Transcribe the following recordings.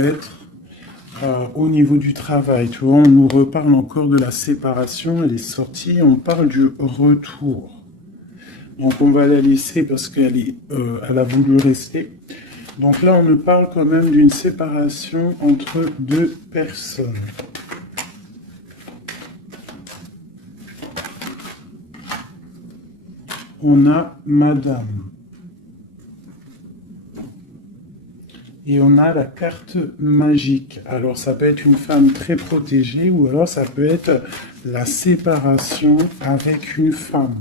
être au niveau du travail. Tu vois, on nous reparle encore de la séparation, elle est sortie, on parle du retour. Donc on va la laisser parce elle a voulu rester. Donc là, on nous parle quand même d'une séparation entre deux personnes. On a Madame. Et on a la carte magique. Alors ça peut être une femme très protégée ou alors ça peut être la séparation avec une femme.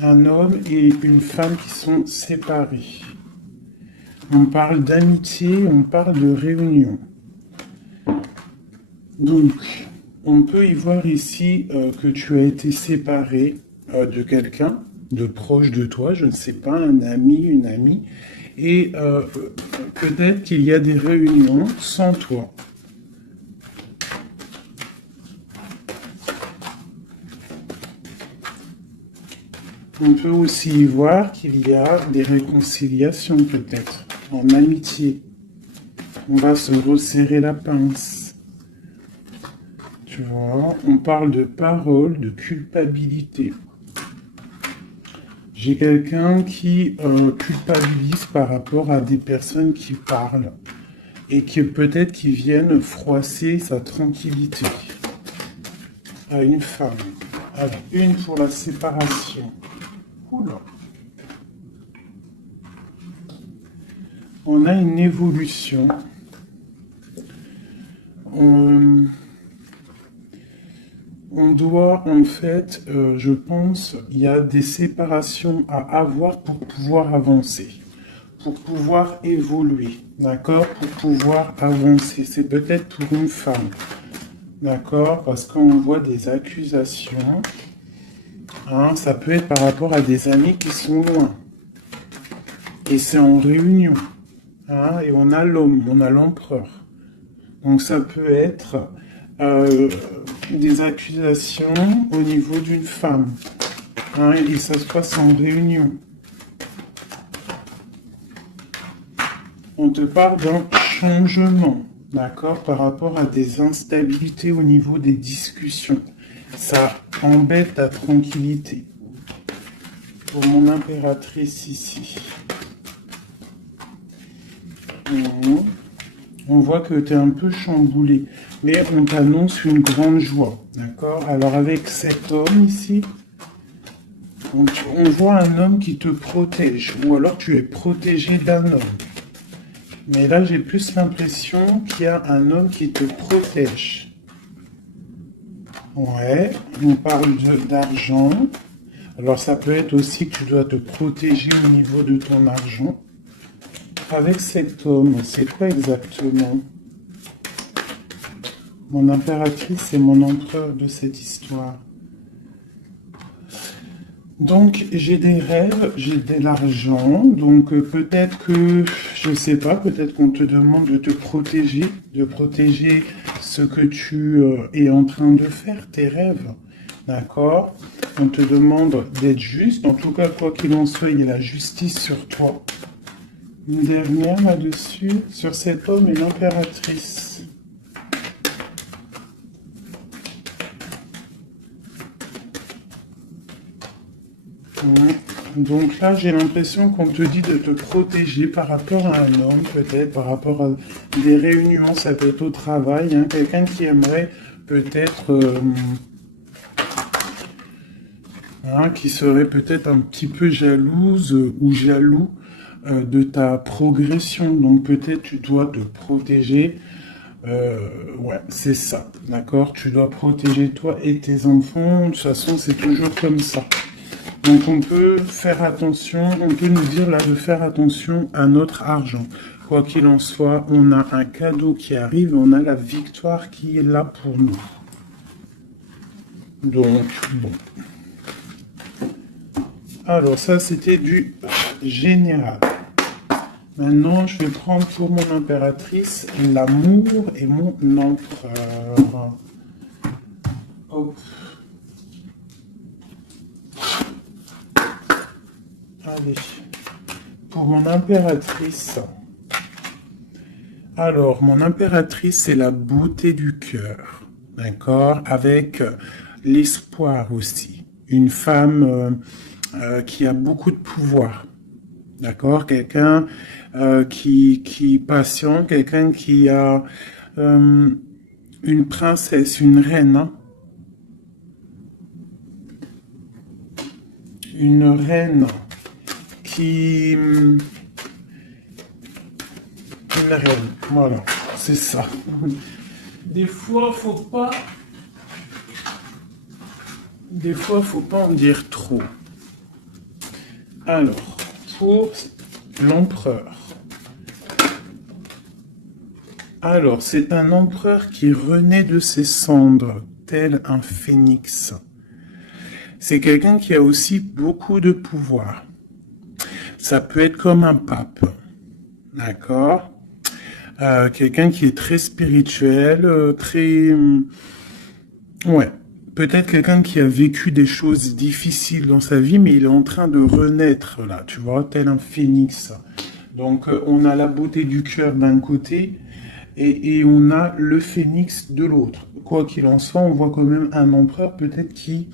Un homme et une femme qui sont séparés. On parle d'amitié, on parle de réunion. Donc, on peut y voir ici que tu as été séparé de quelqu'un, de proche de toi, je ne sais pas, un ami, une amie, et peut-être qu'il y a des réunions sans toi. On peut aussi y voir qu'il y a des réconciliations peut-être, en amitié. On va se resserrer la pince. Tu vois, on parle de parole, de culpabilité. J'ai quelqu'un qui culpabilise par rapport à des personnes qui parlent et qui peut-être qui viennent froisser sa tranquillité. À une femme. Alors, une pour la séparation. Oula. On a une évolution. On doit, en fait, je pense, il y a des séparations à avoir pour pouvoir avancer, pour pouvoir évoluer, d'accord, pour pouvoir avancer. C'est peut-être pour une femme, d'accord, parce qu'on voit des accusations. Hein, ça peut être par rapport à des amis qui sont loin. Et c'est en réunion. Hein, et on a l'homme, on a l'empereur. Donc ça peut être des accusations au niveau d'une femme. Hein, et ça se passe en réunion. On te parle d'un changement, d'accord, par rapport à des instabilités au niveau des discussions. Ça embête ta tranquillité. Pour mon impératrice ici. On voit que tu es un peu chamboulé, mais on t'annonce une grande joie, d'accord? Alors avec cet homme ici, on voit un homme qui te protège, ou alors tu es protégé d'un homme. Mais là, j'ai plus l'impression qu'il y a un homme qui te protège. Ouais, on parle d'argent. Alors ça peut être aussi que tu dois te protéger au niveau de ton argent. Avec cet homme, c'est quoi exactement? Mon impératrice et mon empereur de cette histoire. Donc j'ai des rêves, j'ai de l'argent, donc peut-être que, je sais pas, peut-être qu'on te demande de te protéger, de protéger ce que tu es en train de faire, tes rêves, d'accord? On te demande d'être juste, en tout cas quoi qu'il en soit, il y a la justice sur toi. Une dernière là-dessus, sur cet homme et l'impératrice. Donc là, j'ai l'impression qu'on te dit de te protéger par rapport à un homme, peut-être, par rapport à des réunions, ça peut être au travail, hein, quelqu'un qui aimerait peut-être, qui serait peut-être un petit peu jalouse ou jaloux de ta progression. Donc peut-être tu dois te protéger. Ouais, c'est ça, d'accord? Tu dois protéger toi et tes enfants. De toute façon, c'est toujours comme ça. Donc on peut faire attention, on peut nous dire là de faire attention à notre argent. Quoi qu'il en soit, on a un cadeau qui arrive, on a la victoire qui est là pour nous. Donc, bon. Alors ça, c'était du général. Maintenant, je vais prendre pour mon impératrice l'amour et mon empereur. Hop. Allez. Pour mon impératrice, Alors, mon impératrice, c'est la beauté du cœur, d'accord? Avec l'espoir aussi. Une femme qui a beaucoup de pouvoir, d'accord? Quelqu'un qui patient, quelqu'un qui a euh, une princesse, une reine, hein. Une reine qui... Une reine, voilà, c'est ça. Des fois, faut pas... Des fois, faut pas en dire trop. Alors, pour l'empereur. Alors, c'est un empereur qui renaît de ses cendres, tel un phénix. C'est quelqu'un qui a aussi beaucoup de pouvoir. Ça peut être comme un pape, d'accord? Quelqu'un qui est très spirituel, très... Ouais, peut-être quelqu'un qui a vécu des choses difficiles dans sa vie, mais il est en train de renaître, là, tu vois, tel un phénix. Donc, on a la beauté du cœur d'un côté, et on a le phénix de l'autre. Quoi qu'il en soit, on voit quand même un empereur peut-être qui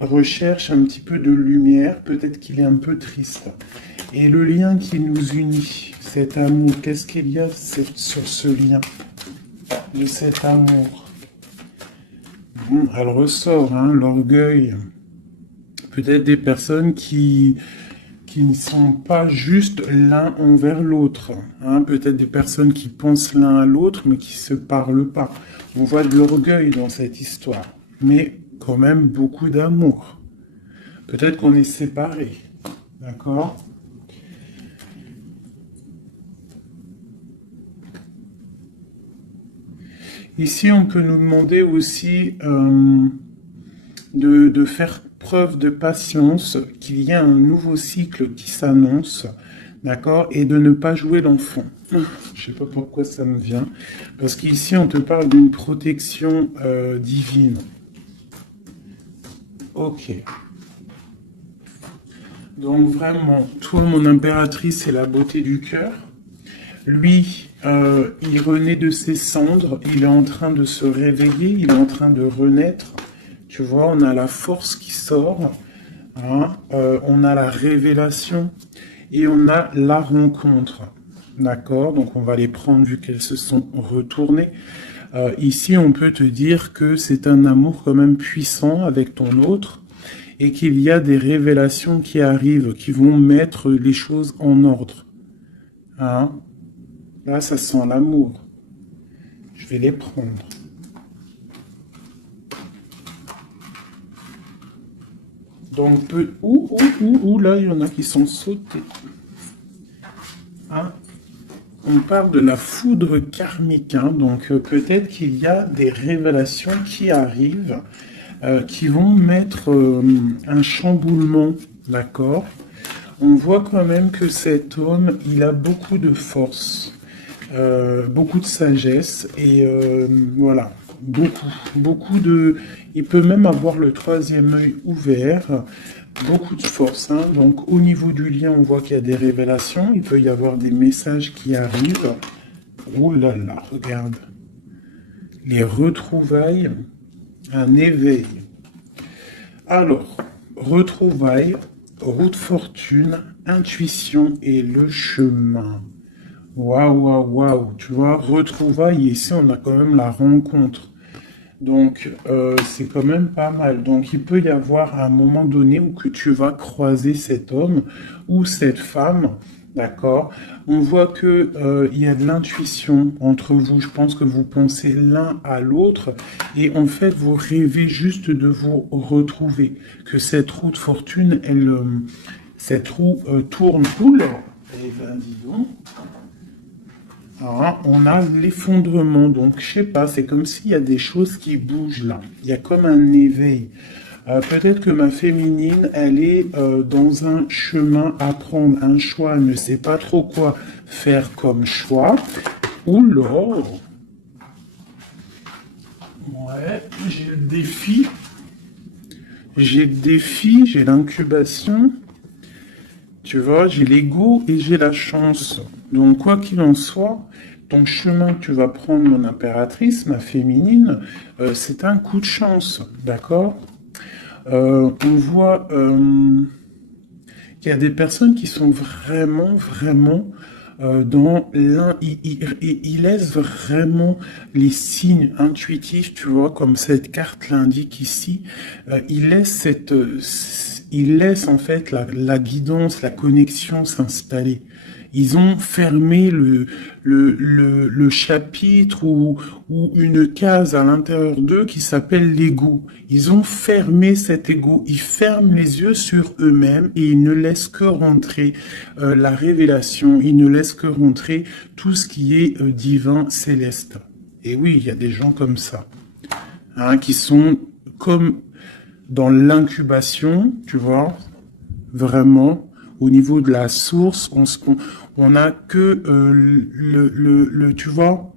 recherche un petit peu de lumière, peut-être qu'il est un peu triste. Et le lien qui nous unit, cet amour, qu'est-ce qu'il y a sur ce lien de cet amour? Elle ressort, hein, l'orgueil. Peut-être des personnes qui ne sont pas juste l'un envers l'autre. Hein, peut-être des personnes qui pensent l'un à l'autre, mais qui ne se parlent pas. On voit de l'orgueil dans cette histoire, mais quand même beaucoup d'amour. Peut-être qu'on est séparés, d'accord? Ici, on peut nous demander aussi de faire preuve de patience, qu'il y a un nouveau cycle qui s'annonce, d'accord, et de ne pas jouer l'enfant. Je sais pas pourquoi ça me vient, parce qu'ici on te parle d'une protection divine. Ok. Donc vraiment, toi, mon impératrice, c'est la beauté du cœur. Lui, il renaît de ses cendres, il est en train de se réveiller, il est en train de renaître. Tu vois, on a la force qui sort, hein, on a la révélation et on a la rencontre. D'accord? Donc on va les prendre vu qu'elles se sont retournées. Ici, on peut te dire que c'est un amour quand même puissant avec ton autre et qu'il y a des révélations qui arrivent, qui vont mettre les choses en ordre. Hein? Là, ça sent l'amour. Je vais les prendre. Donc, là, il y en a qui sont sautés. Hein? On parle de la foudre karmique. Hein? Donc, peut-être qu'il y a des révélations qui arrivent, qui vont mettre un chamboulement, d'accord? On voit quand même que cet homme, il a beaucoup de force, beaucoup de sagesse, et voilà, beaucoup de... Il peut même avoir le troisième œil ouvert, beaucoup de force. Hein. Donc au niveau du lien, on voit qu'il y a des révélations, il peut y avoir des messages qui arrivent. Oh là là, regarde. Les retrouvailles, un éveil. Alors, retrouvailles, route fortune, intuition et le chemin. Waouh, waouh, waouh. Tu vois, retrouvailles, ici on a quand même la rencontre. Donc, c'est quand même pas mal. Donc, il peut y avoir un moment donné où que tu vas croiser cet homme ou cette femme, d'accord? On voit que il y a de l'intuition entre vous. Je pense que vous pensez l'un à l'autre et en fait, vous rêvez juste de vous retrouver. Que cette roue de fortune, cette roue tourne. Oula! Eh ben, dis donc. Alors, on a l'effondrement, donc je sais pas, c'est comme s'il y a des choses qui bougent là. Il y a comme un éveil. Peut-être que ma féminine, elle est dans un chemin à prendre, un choix, elle ne sait pas trop quoi faire comme choix. Oula! Ouais, j'ai le défi. J'ai le défi, j'ai l'incubation. Tu vois, j'ai l'ego et j'ai la chance. Donc, quoi qu'il en soit, ton chemin que tu vas prendre, mon impératrice, ma féminine, c'est un coup de chance, d'accord? On voit qu'il y a des personnes qui sont vraiment dans l'un, il laisse vraiment les signes intuitifs, tu vois, comme cette carte l'indique ici. Il laisse en fait la guidance, la connexion s'installer. Ils ont fermé le chapitre ou une case à l'intérieur d'eux qui s'appelle l'ego. Ils ont fermé cet ego. Ils ferment les yeux sur eux-mêmes et ils ne laissent que rentrer la révélation. Ils ne laissent que rentrer tout ce qui est divin, céleste. Et oui, il y a des gens comme ça, hein, qui sont comme dans l'incubation, tu vois, vraiment, au niveau de la source, on a que tu vois,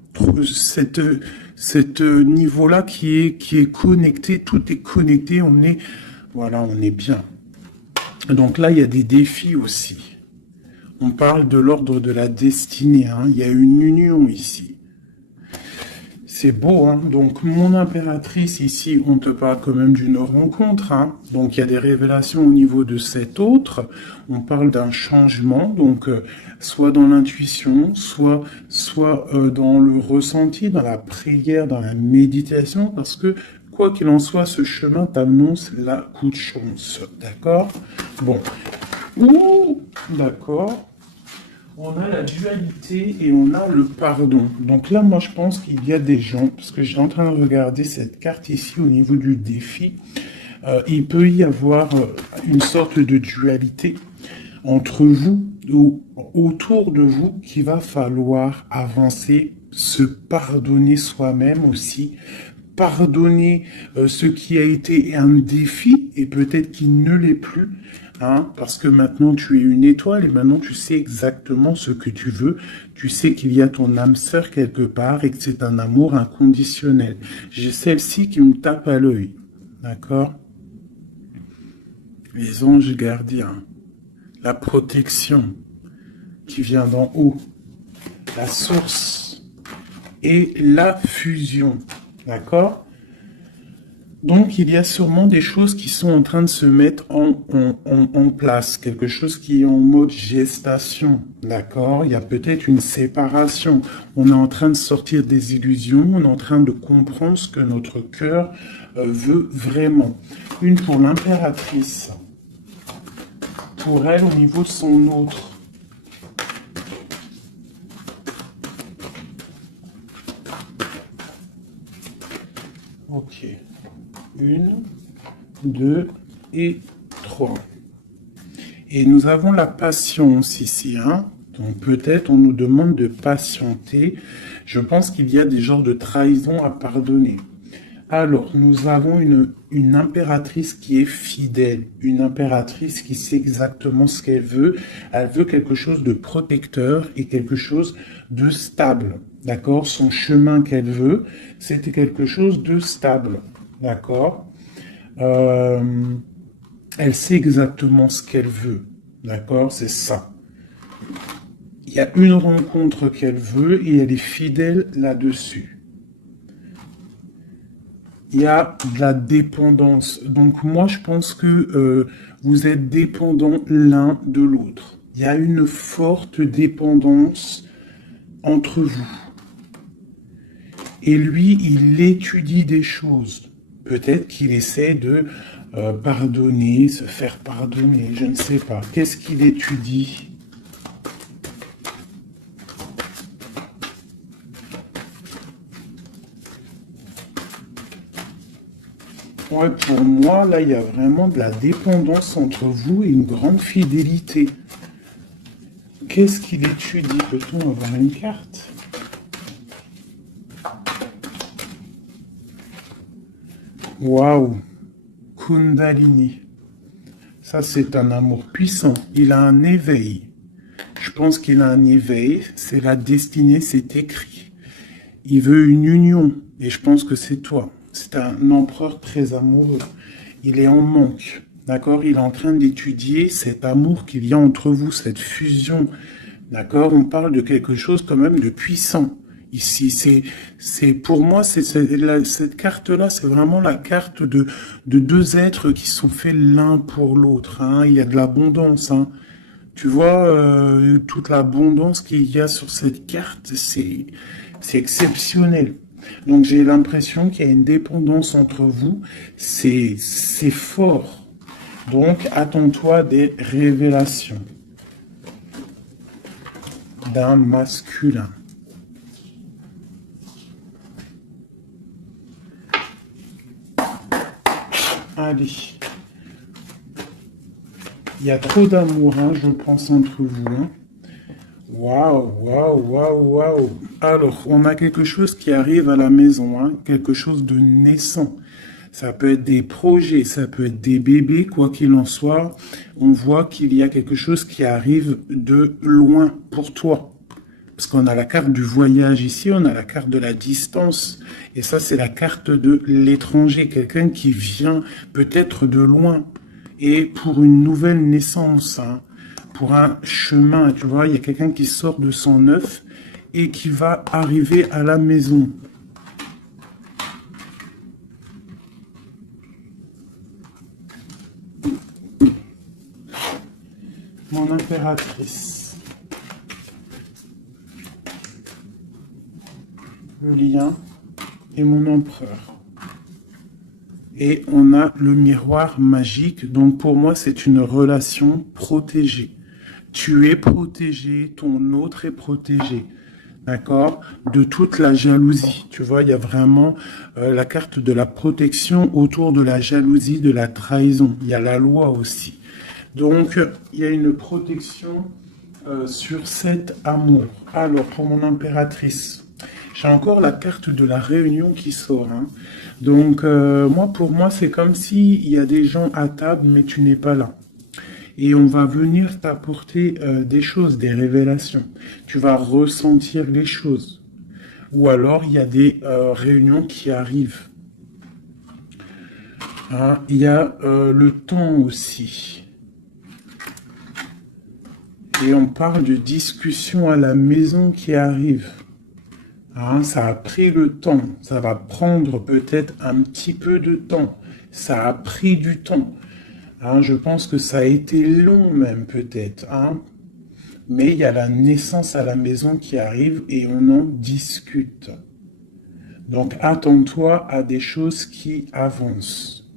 cette niveau-là qui est connecté, tout est connecté, voilà, on est bien. Donc là, il y a des défis aussi. On parle de l'ordre de la destinée, hein. Il y a une union ici. C'est beau, hein. Donc, mon impératrice, ici, on te parle quand même d'une rencontre, hein. Donc, il y a des révélations au niveau de cet autre. On parle d'un changement, donc, soit dans l'intuition, soit dans le ressenti, dans la prière, dans la méditation, parce que, quoi qu'il en soit, ce chemin t'annonce la coup de chance. D'accord? Bon. Ouh, d'accord. On a la dualité et on a le pardon. Donc là, moi, je pense qu'il y a des gens, parce que j'ai en train de regarder cette carte ici au niveau du défi, il peut y avoir une sorte de dualité entre vous ou autour de vous qu'il va falloir avancer, se pardonner soi-même aussi, pardonner ce qui a été un défi et peut-être qu'il ne l'est plus, hein, parce que maintenant tu es une étoile et maintenant tu sais exactement ce que tu veux, tu sais qu'il y a ton âme sœur quelque part et que c'est un amour inconditionnel. J'ai celle-ci qui me tape à l'œil, d'accord? Les anges gardiens, la protection qui vient d'en haut, la source et la fusion. D'accord? Donc, il y a sûrement des choses qui sont en train de se mettre en place. Quelque chose qui est en mode gestation. D'accord? Il y a peut-être une séparation. On est en train de sortir des illusions. On est en train de comprendre ce que notre cœur veut vraiment. Une pour l'impératrice. Pour elle, au niveau de son autre. Ok. 1, 2 et 3. Et nous avons la patience ici, hein. Donc peut-être on nous demande de patienter. Je pense qu'il y a des genres de trahison à pardonner. Alors, nous avons une impératrice qui est fidèle, une impératrice qui sait exactement ce qu'elle veut. Elle veut quelque chose de protecteur et quelque chose de stable. D'accord? Son chemin qu'elle veut, c'était quelque chose de stable. D'accord? Elle sait exactement ce qu'elle veut. D'accord? C'est ça. Il y a une rencontre qu'elle veut et elle est fidèle là-dessus. Il y a de la dépendance. Donc moi, je pense que vous êtes dépendants l'un de l'autre. Il y a une forte dépendance entre vous. Et lui, il étudie des choses. Peut-être qu'il essaie de pardonner, se faire pardonner, je ne sais pas. Qu'est-ce qu'il étudie ? Ouais, pour moi, là, il y a vraiment de la dépendance entre vous et une grande fidélité. Qu'est-ce qu'il étudie? Peut-on avoir une carte? Waouh! Kundalini. Ça, c'est un amour puissant. Il a un éveil. Je pense qu'il a un éveil. C'est la destinée, c'est écrit. Il veut une union. Et je pense que c'est toi. C'est un empereur très amoureux. Il est en manque. D'accord? Il est en train d'étudier cet amour qu'il y a entre vous, cette fusion. D'accord? On parle de quelque chose quand même de puissant. Ici, pour moi, cette carte-là, c'est vraiment la carte de deux êtres qui sont faits l'un pour l'autre. Hein. Il y a de l'abondance. Hein. Tu vois, toute l'abondance qu'il y a sur cette carte, c'est exceptionnel. Donc j'ai l'impression qu'il y a une dépendance entre vous. C'est fort. Donc attends-toi des révélations d'un masculin. Allez. Il y a trop d'amour, hein, je pense, entre vous. Hein. Waouh, waouh, waouh, waouh. Alors, on a quelque chose qui arrive à la maison, hein, quelque chose de naissant. Ça peut être des projets, ça peut être des bébés, quoi qu'il en soit. On voit qu'il y a quelque chose qui arrive de loin pour toi. Parce qu'on a la carte du voyage ici, on a la carte de la distance. Et ça, c'est la carte de l'étranger, quelqu'un qui vient peut-être de loin. Et pour une nouvelle naissance, hein, pour un chemin, tu vois, il y a quelqu'un qui sort de son œuf et qui va arriver à la maison. Mon impératrice. Le lien et mon empereur. Et on a le miroir magique. Donc pour moi, c'est une relation protégée. Tu es protégé, ton autre est protégé. D'accord? De toute la jalousie. Tu vois, il y a vraiment la carte de la protection autour de la jalousie, de la trahison. Il y a la loi aussi. Donc, il y a une protection sur cet amour. Alors, pour mon impératrice, j'ai encore la carte de la réunion qui sort. Hein. Donc, pour moi, c'est comme s'il y a des gens à table, mais tu n'es pas là. Et on va venir t'apporter des choses, des révélations. Tu vas ressentir les choses. Ou alors, il y a des réunions qui arrivent. Hein, il y a le temps aussi. Et on parle de discussion à la maison qui arrive. Hein, ça a pris le temps. Ça va prendre peut-être un petit peu de temps. Ça a pris du temps. Hein, je pense que ça a été long même peut-être. Hein. Mais il y a la naissance à la maison qui arrive et on en discute. Donc attends-toi à des choses qui avancent.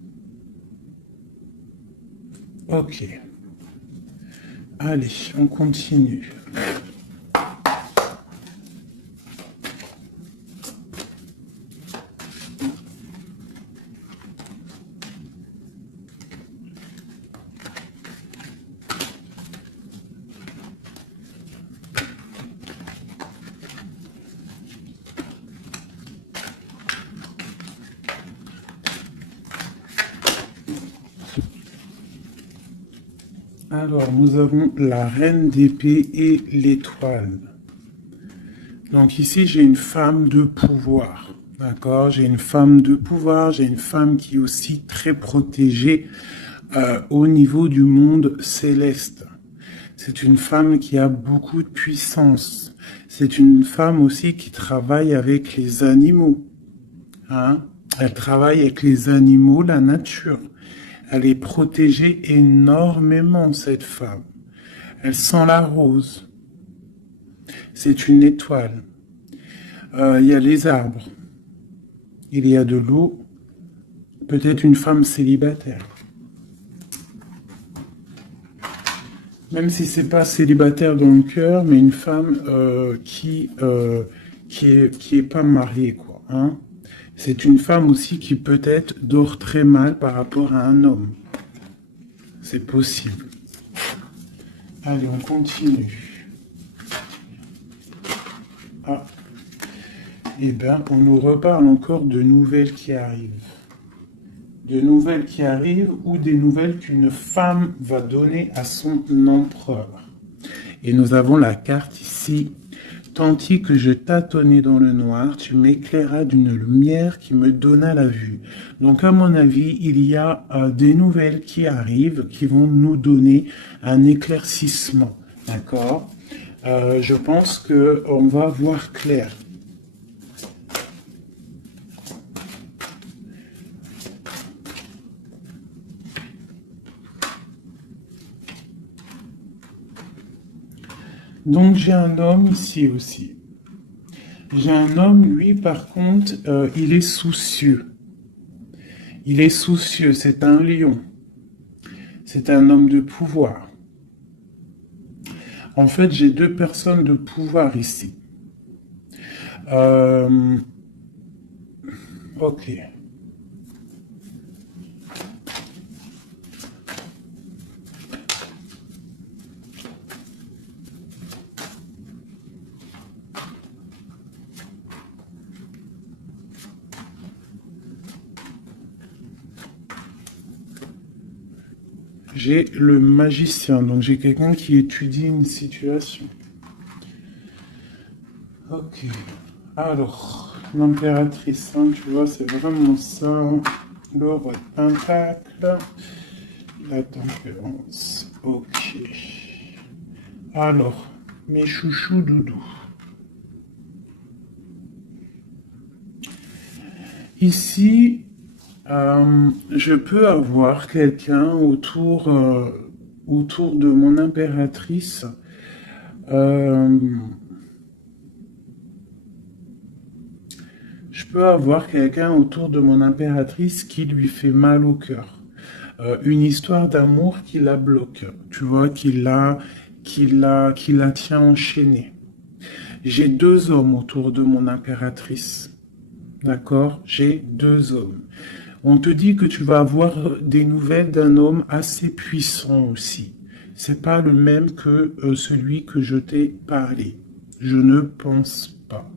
Ok. Allez, on continue. Alors, nous avons la reine d'épée et l'étoile. Donc ici, j'ai une femme de pouvoir. D'accord? J'ai une femme de pouvoir, j'ai une femme qui est aussi très protégée au niveau du monde céleste. C'est une femme qui a beaucoup de puissance. C'est une femme aussi qui travaille avec les animaux. Hein? Elle travaille avec les animaux, la nature. Elle est protégée énormément, cette femme. Elle sent la rose. C'est une étoile. Il y a les arbres. Il y a de l'eau. Peut-être une femme célibataire. Même si c'est pas célibataire dans le cœur, mais une femme qui est pas mariée, quoi. Hein. C'est une femme aussi qui peut-être dort très mal par rapport à un homme. C'est possible. Allez, on continue. Ah. Eh bien, on nous reparle encore de nouvelles qui arrivent. De nouvelles qui arrivent ou des nouvelles qu'une femme va donner à son empereur. Et nous avons la carte ici. Tandis que je tâtonnais dans le noir, tu m'éclairas d'une lumière qui me donna la vue. Donc, à mon avis, il y a des nouvelles qui arrivent, qui vont nous donner un éclaircissement. D'accord? Je pense qu'on va voir clair. Donc j'ai un homme ici aussi. J'ai un homme, lui, par contre, il est soucieux. Il est soucieux, c'est un lion. C'est un homme de pouvoir. En fait, j'ai deux personnes de pouvoir ici. Ok. J'ai le magicien, donc j'ai quelqu'un qui étudie une situation. Ok. Alors, l'impératrice, hein, tu vois, c'est vraiment ça. Le roi de pentacle. La tempérance. Ok. Alors, mes chouchous doudous. Ici, je peux avoir quelqu'un autour de mon impératrice. Je peux avoir quelqu'un autour de mon impératrice qui lui fait mal au cœur. Une histoire d'amour qui la bloque, tu vois, qui la tient enchaînée. J'ai deux hommes autour de mon impératrice. D'accord? J'ai deux hommes. On te dit que tu vas avoir des nouvelles d'un homme assez puissant aussi. C'est pas le même que celui que je t'ai parlé. Je ne pense pas.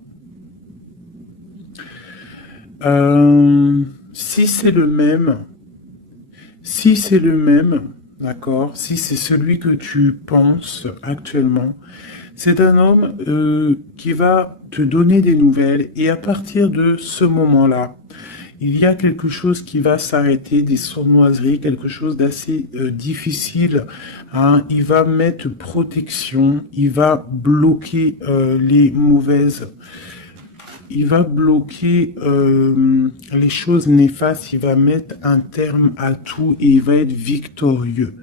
Si c'est le même, d'accord, si c'est celui que tu penses actuellement, c'est un homme qui va te donner des nouvelles et à partir de ce moment-là, il y a quelque chose qui va s'arrêter, des sournoiseries, quelque chose d'assez difficile. Hein. Il va mettre protection, il va bloquer les mauvaises. Il va bloquer les choses néfastes, il va mettre un terme à tout et il va être victorieux.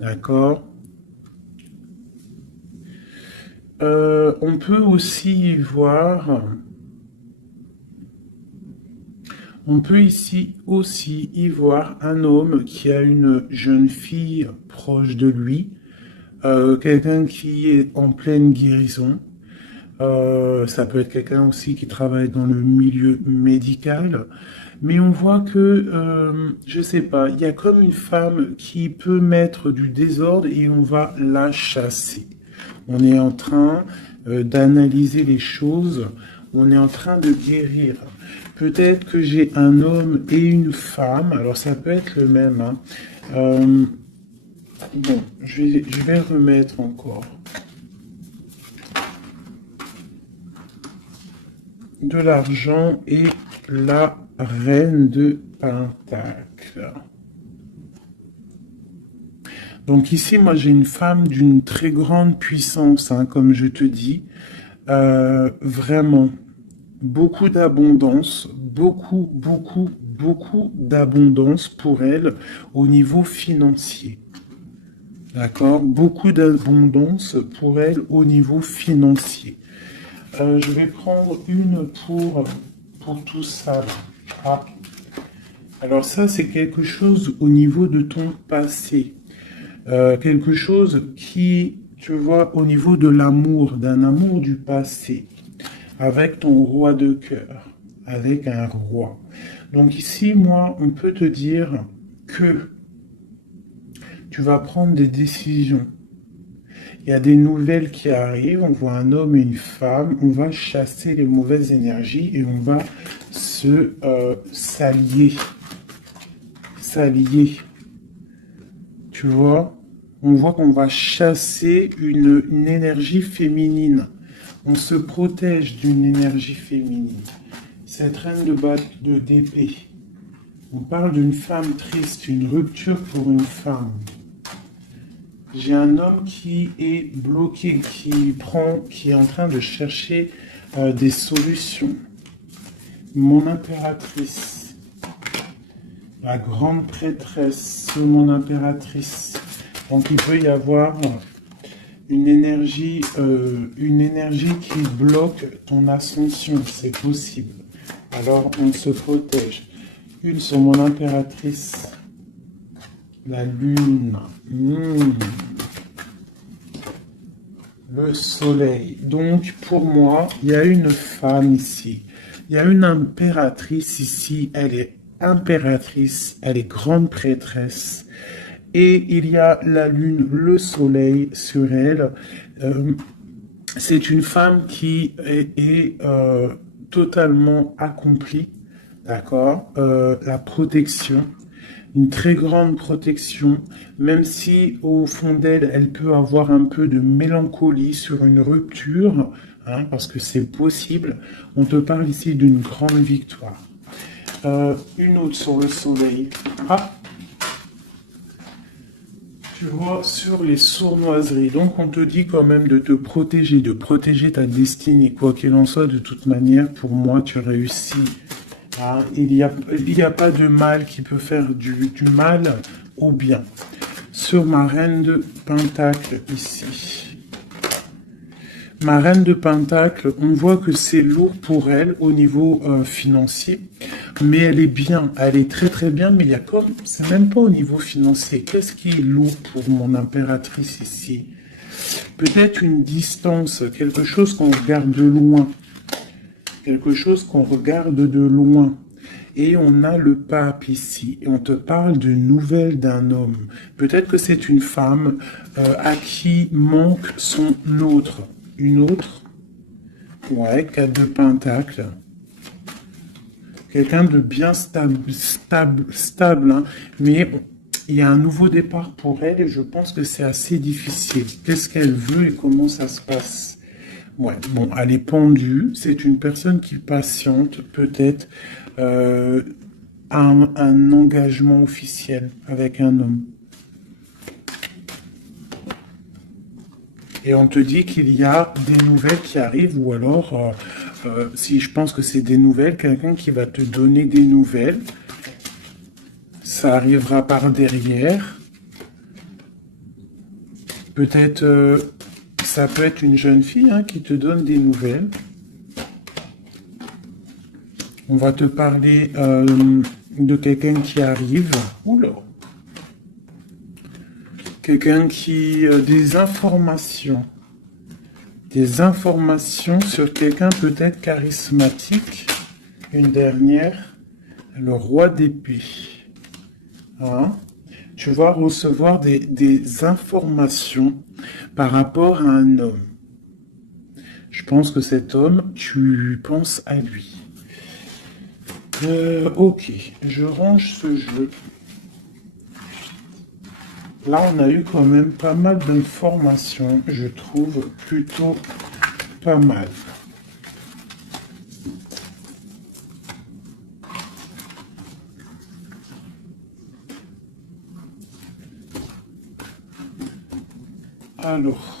D'accord? On peut aussi voir... On peut ici aussi y voir un homme qui a une jeune fille proche de lui, quelqu'un qui est en pleine guérison. Ça peut être quelqu'un aussi qui travaille dans le milieu médical. Mais on voit que, je sais pas, il y a comme une femme qui peut mettre du désordre et on va la chasser. On est en train d'analyser les choses, on est en train de guérir. Peut-être que j'ai un homme et une femme, alors ça peut être le même. Hein. Bon, je vais remettre encore. De l'argent et la reine de Pentacle. Donc ici, moi j'ai une femme d'une très grande puissance, hein, comme je te dis. Vraiment, beaucoup d'abondance, beaucoup d'abondance pour elle au niveau financier. D'accord? Beaucoup d'abondance pour elle au niveau financier. Je vais prendre une pour tout ça. Ah. Alors ça, c'est quelque chose au niveau de ton passé. Quelque chose qui, tu vois, au niveau de l'amour, d'un amour du passé, avec ton roi de cœur, avec un roi. Donc ici, moi, on peut te dire que tu vas prendre des décisions. Il y a des nouvelles qui arrivent, on voit un homme et une femme, on va chasser les mauvaises énergies et on va s'allier. Tu vois? On voit qu'on va chasser une énergie féminine. On se protège d'une énergie féminine. Cette reine d'épée. On parle d'une femme triste, une rupture pour une femme. J'ai un homme qui est bloqué, qui est en train de chercher des solutions. Mon impératrice, la grande prêtresse, mon impératrice. Donc il peut y avoir une énergie qui bloque ton ascension, c'est possible. Alors on se protège. Une sur mon impératrice, la lune, le soleil. Donc pour moi, il y a une femme ici. Il y a une impératrice ici. Elle est impératrice, elle est grande prêtresse. Et il y a la lune, le soleil sur elle. C'est une femme qui est totalement accomplie, d'accord? La protection, une très grande protection, même si au fond d'elle, elle peut avoir un peu de mélancolie sur une rupture, hein, parce que c'est possible. On te parle ici d'une grande victoire. Une autre sur le soleil. Ah, tu vois, sur les sournoiseries. Donc, on te dit quand même de protéger ta destinée. Quoi qu'il en soit, de toute manière, pour moi, tu réussis. Ah, il n'y a pas de mal qui peut faire du mal au bien. Sur ma reine de Pentacle, ici. Ma reine de Pentacle, on voit que c'est lourd pour elle au niveau financier. Mais elle est bien, elle est très très bien, mais il y a comme, c'est même pas au niveau financier. Qu'est-ce qui est lourd pour mon impératrice ici? Peut-être une distance, quelque chose qu'on regarde de loin. Quelque chose qu'on regarde de loin. Et on a le pape ici. Et on te parle de nouvelles d'un homme. Peut-être que c'est une femme à qui manque son autre. Une autre. Ouais, 4 de Pentacle. Quelqu'un de bien stable, hein. Mais il y a un nouveau départ pour elle et je pense que c'est assez difficile. Qu'est-ce qu'elle veut et comment ça se passe? Ouais, bon, elle est pendue. C'est une personne qui patiente, peut-être, un engagement officiel avec un homme. Et on te dit qu'il y a des nouvelles qui arrivent, ou alors, si je pense que c'est des nouvelles, quelqu'un qui va te donner des nouvelles, ça arrivera par derrière. Peut-être, ça peut être une jeune fille hein, qui te donne des nouvelles. On va te parler de quelqu'un qui arrive. Oula. Quelqu'un qui... des informations. Des informations sur quelqu'un peut-être charismatique. Une dernière. Le roi d'épée. Hein? Tu vas recevoir des informations par rapport à un homme. Je pense que cet homme, tu penses à lui. Ok, je range ce jeu. Là, on a eu quand même pas mal d'informations, je trouve plutôt pas mal. Alors...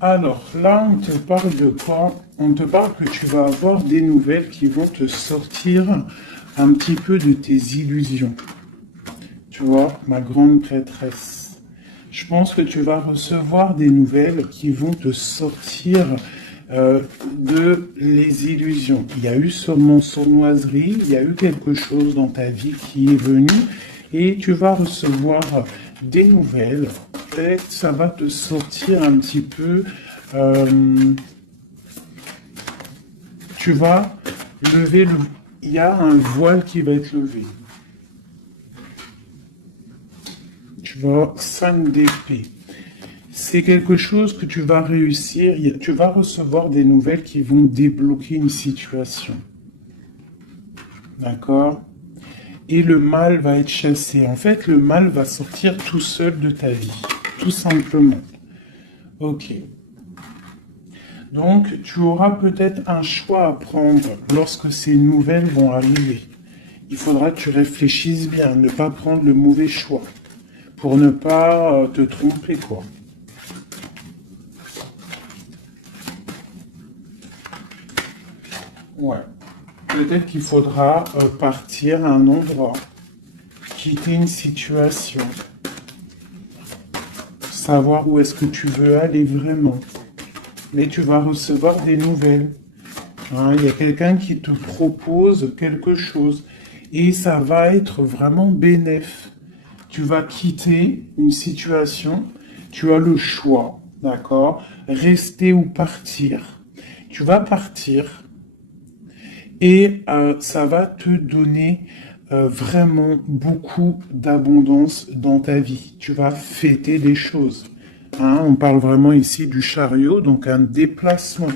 Alors, là, on te parle de quoi? On te parle que tu vas avoir des nouvelles qui vont te sortir un petit peu de tes illusions. Tu vois, ma grande prêtresse. Je pense que tu vas recevoir des nouvelles qui vont te sortir de les illusions. Il y a eu sûrement sournoiserie, il y a eu quelque chose dans ta vie qui est venu et tu vas recevoir des nouvelles. Peut-être ça va te sortir un petit peu. Tu vas lever il y a un voile qui va être levé. Tu vois, 5 d'épée. C'est quelque chose que tu vas réussir. Tu vas recevoir des nouvelles qui vont débloquer une situation. D'accord? Et le mal va être chassé. En fait, le mal va sortir tout seul de ta vie. Tout simplement. Ok. Donc, tu auras peut-être un choix à prendre lorsque ces nouvelles vont arriver. Il faudra que tu réfléchisses bien, ne pas prendre le mauvais choix. Pour ne pas te tromper, quoi. Ouais. Peut-être qu'il faudra partir à un endroit, quitter une situation, savoir où est-ce que tu veux aller vraiment. Mais tu vas recevoir des nouvelles. Hein, il y a quelqu'un qui te propose quelque chose et ça va être vraiment bénéf. Tu vas quitter une situation, tu as le choix, d'accord? Rester ou partir. Tu vas partir et ça va te donner vraiment beaucoup d'abondance dans ta vie. Tu vas fêter des choses. Hein, on parle vraiment ici du chariot, donc un déplacement.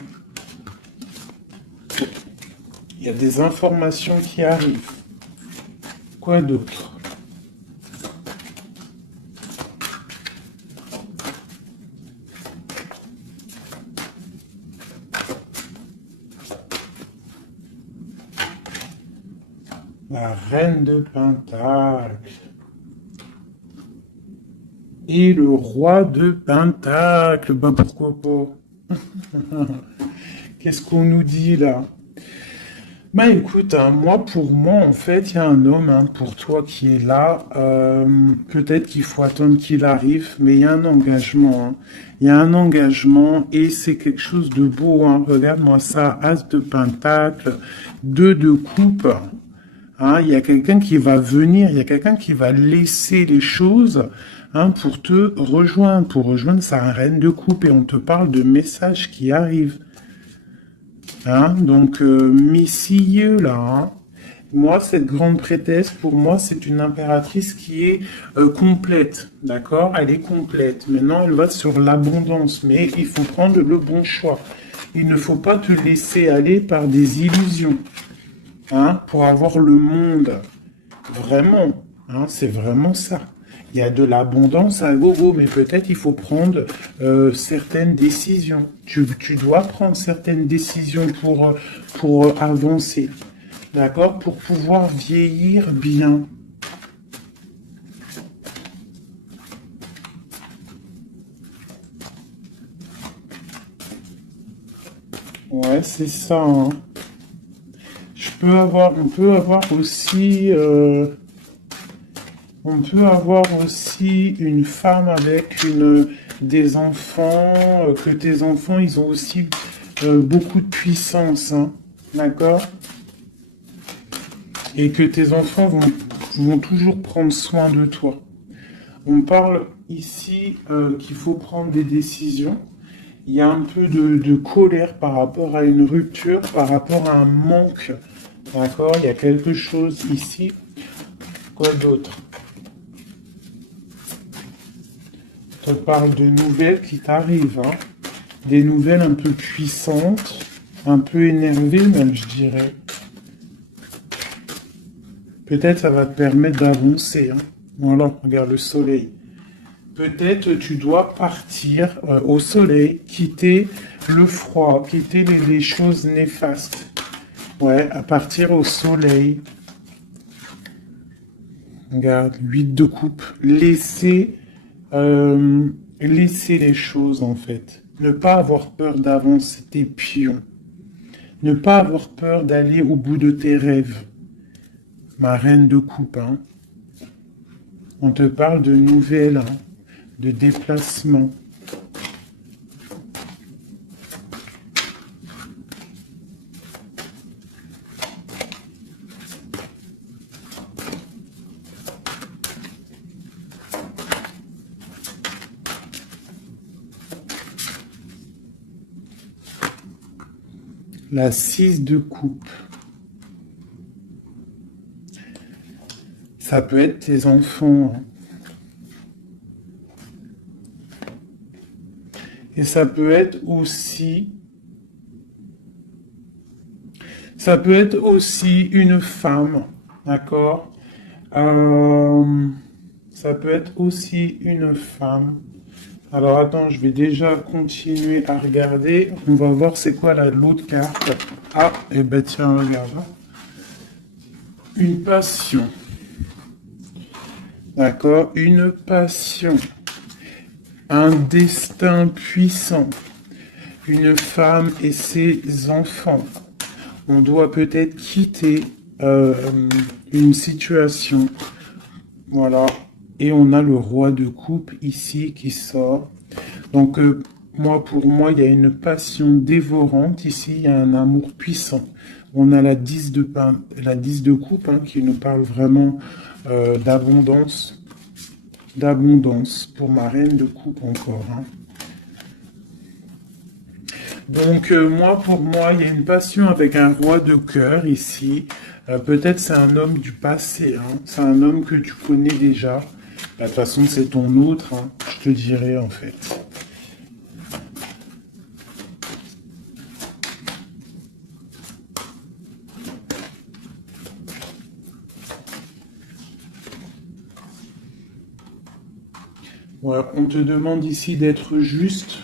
Il y a des informations qui arrivent. Quoi d'autre? La reine de Pentacle. Et le roi de Pentacle. Ben pourquoi pas? Qu'est-ce qu'on nous dit là? Bah écoute, hein, pour moi, en fait, il y a un homme hein, pour toi qui est là. Peut-être qu'il faut attendre qu'il arrive, mais il y a un engagement. Hein. Il y a un engagement et c'est quelque chose de beau. Hein. Regarde-moi ça, As de Pentacle, 2 de coupe. Hein, il y a quelqu'un qui va venir, il y a quelqu'un qui va laisser les choses hein, pour te rejoindre. Pour rejoindre sa reine de coupe et on te parle de messages qui arrivent. Hein, donc, messieurs, là, hein, moi, cette grande prêtresse, pour moi, c'est une impératrice qui est complète, d'accord? Elle est complète. Maintenant, elle va sur l'abondance, mais il faut prendre le bon choix. Il ne faut pas te laisser aller par des illusions, hein, pour avoir le monde. Vraiment, hein, c'est vraiment ça. Il y a de l'abondance à gogo, mais peut-être il faut prendre certaines décisions. Tu dois prendre certaines décisions pour avancer. D'accord? Pour pouvoir vieillir bien. Ouais, c'est ça. Hein. On peut avoir aussi... on peut avoir aussi une femme avec des enfants, que tes enfants, ils ont aussi beaucoup de puissance, hein, d'accord? Et que tes enfants vont toujours prendre soin de toi. On parle ici qu'il faut prendre des décisions. Il y a un peu de colère par rapport à une rupture, par rapport à un manque, d'accord? Il y a quelque chose ici. Quoi d'autre? Je te parle de nouvelles qui t'arrivent, hein. Des nouvelles un peu puissantes, un peu énervées même, je dirais. Peut-être ça va te permettre d'avancer. Hein. Voilà, regarde le soleil. Peut-être tu dois partir au soleil, quitter le froid, quitter les choses néfastes. Ouais, à partir au soleil. Regarde, 8 de coupe. Laisser les choses en fait. Ne pas avoir peur d'avancer tes pions. Ne pas avoir peur d'aller au bout de tes rêves. Ma reine de coupe, hein. On te parle de nouvelles, hein, de déplacement. La 6 de coupe. Ça peut être tes enfants. Et ça peut être aussi... Ça peut être aussi une femme, d'accord? Ça peut être aussi une femme. Alors attends, je vais déjà continuer à regarder. On va voir c'est quoi l'autre carte. Ah, et ben tiens, regarde. Une passion. D'accord? Une passion. Un destin puissant. Une femme et ses enfants. On doit peut-être quitter une situation. Voilà. Et on a le roi de coupe ici qui sort. Donc, pour moi, il y a une passion dévorante. Ici, il y a un amour puissant. On a la 10 de coupe hein, qui nous parle vraiment d'abondance. D'abondance pour ma reine de coupe encore. Hein. Donc, pour moi, il y a une passion avec un roi de cœur ici. Peut-être c'est un homme du passé. Hein. C'est un homme que tu connais déjà. De toute façon, c'est ton autre. Hein. Je te dirais, en fait. Voilà, on te demande ici d'être juste.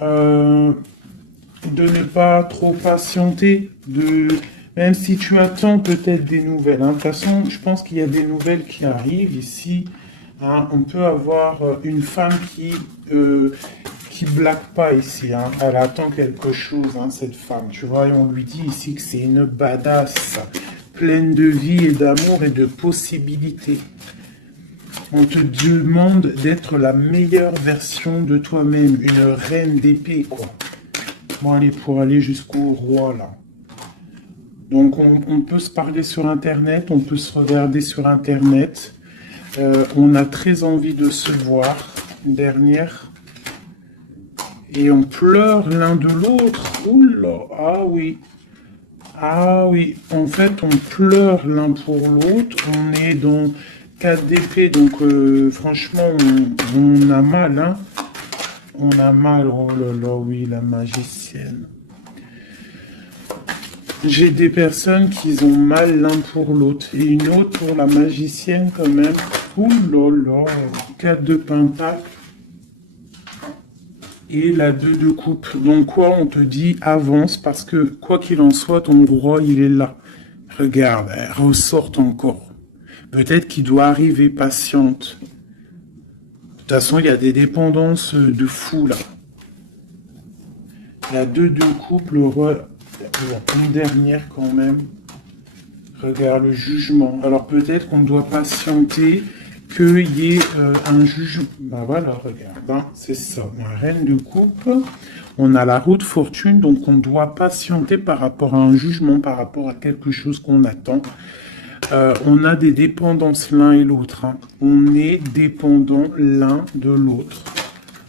De ne pas trop patienter, même si tu attends peut-être des nouvelles. Hein. De toute façon, je pense qu'il y a des nouvelles qui arrivent ici. Hein. On peut avoir une femme qui blague pas ici. Hein. Elle attend quelque chose, hein, cette femme. Tu vois, et on lui dit ici que c'est une badass, pleine de vie et d'amour et de possibilités. On te demande d'être la meilleure version de toi-même, une reine d'épée, quoi. Bon, allez, pour aller jusqu'au roi, là. Donc, on peut se parler sur Internet, on peut se regarder sur Internet. On a très envie de se voir. Une dernière. Et on pleure l'un de l'autre. Oula, ah oui. Ah oui, en fait, on pleure l'un pour l'autre. On est dans 4 d'épée, donc franchement, on a mal, hein. On a mal, oh là là, oui, la magicienne. J'ai des personnes qui ont mal l'un pour l'autre. Et une autre pour la magicienne quand même. Ouh là là, 4 de pentacle. Et la 2 de coupe. Donc quoi, on te dit avance parce que quoi qu'il en soit, ton roi, il est là. Regarde, elle ressort encore. Peut-être qu'il doit arriver patiente. De toute façon, il y a des dépendances de fou là. La 2 de coupe, le roi, une dernière quand même. Regarde le jugement. Alors peut-être qu'on doit patienter qu'il y ait un jugement. Ben voilà, regarde, hein, c'est ça. La reine de coupe. On a la roue de fortune, donc on doit patienter par rapport à un jugement, par rapport à quelque chose qu'on attend. On a des dépendances l'un et l'autre. Hein. On est dépendant l'un de l'autre.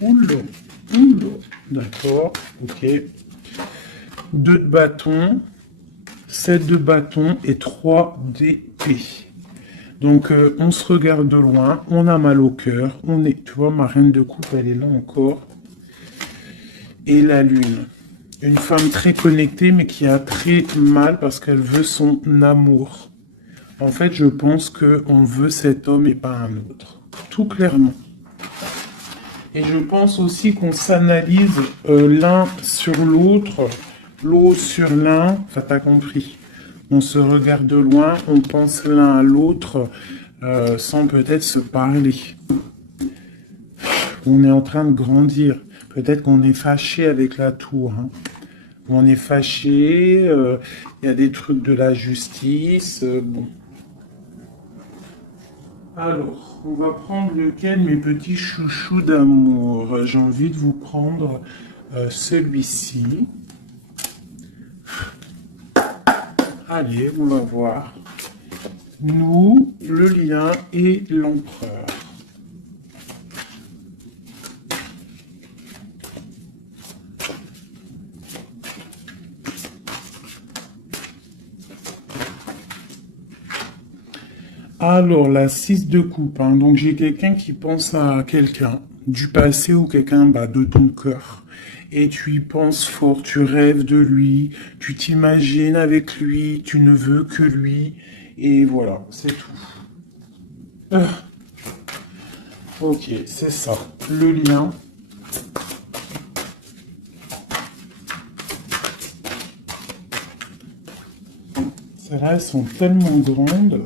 Oula, oula. D'accord, ok. 2 de bâton, 7 de bâton et 3 d'épée. Donc, on se regarde de loin, on a mal au cœur. Tu vois, ma reine de coupe, elle est là encore. Et la lune. Une femme très connectée, mais qui a très mal parce qu'elle veut son amour. En fait, je pense qu'on veut cet homme et pas un autre. Tout clairement. Et je pense aussi qu'on s'analyse l'un sur l'autre, l'autre sur l'un. Enfin, t'as compris. On se regarde de loin, on pense l'un à l'autre sans peut-être se parler. On est en train de grandir. Peut-être qu'on est fâché avec la tour. Hein. On est fâché, il y a des trucs de la justice. Bon. Alors, on va prendre lequel, mes petits chouchous d'amour. J'ai envie de vous prendre celui-ci. Allez, on va voir. Nous, le lien et l'empereur. Alors, la 6 de coupe, hein. Donc j'ai quelqu'un qui pense à quelqu'un du passé ou quelqu'un bah, de ton cœur. Et tu y penses fort, tu rêves de lui, tu t'imagines avec lui, tu ne veux que lui. Et voilà, c'est tout. Euh, ok, c'est ça. Le lien. Celles-là, elles sont tellement grandes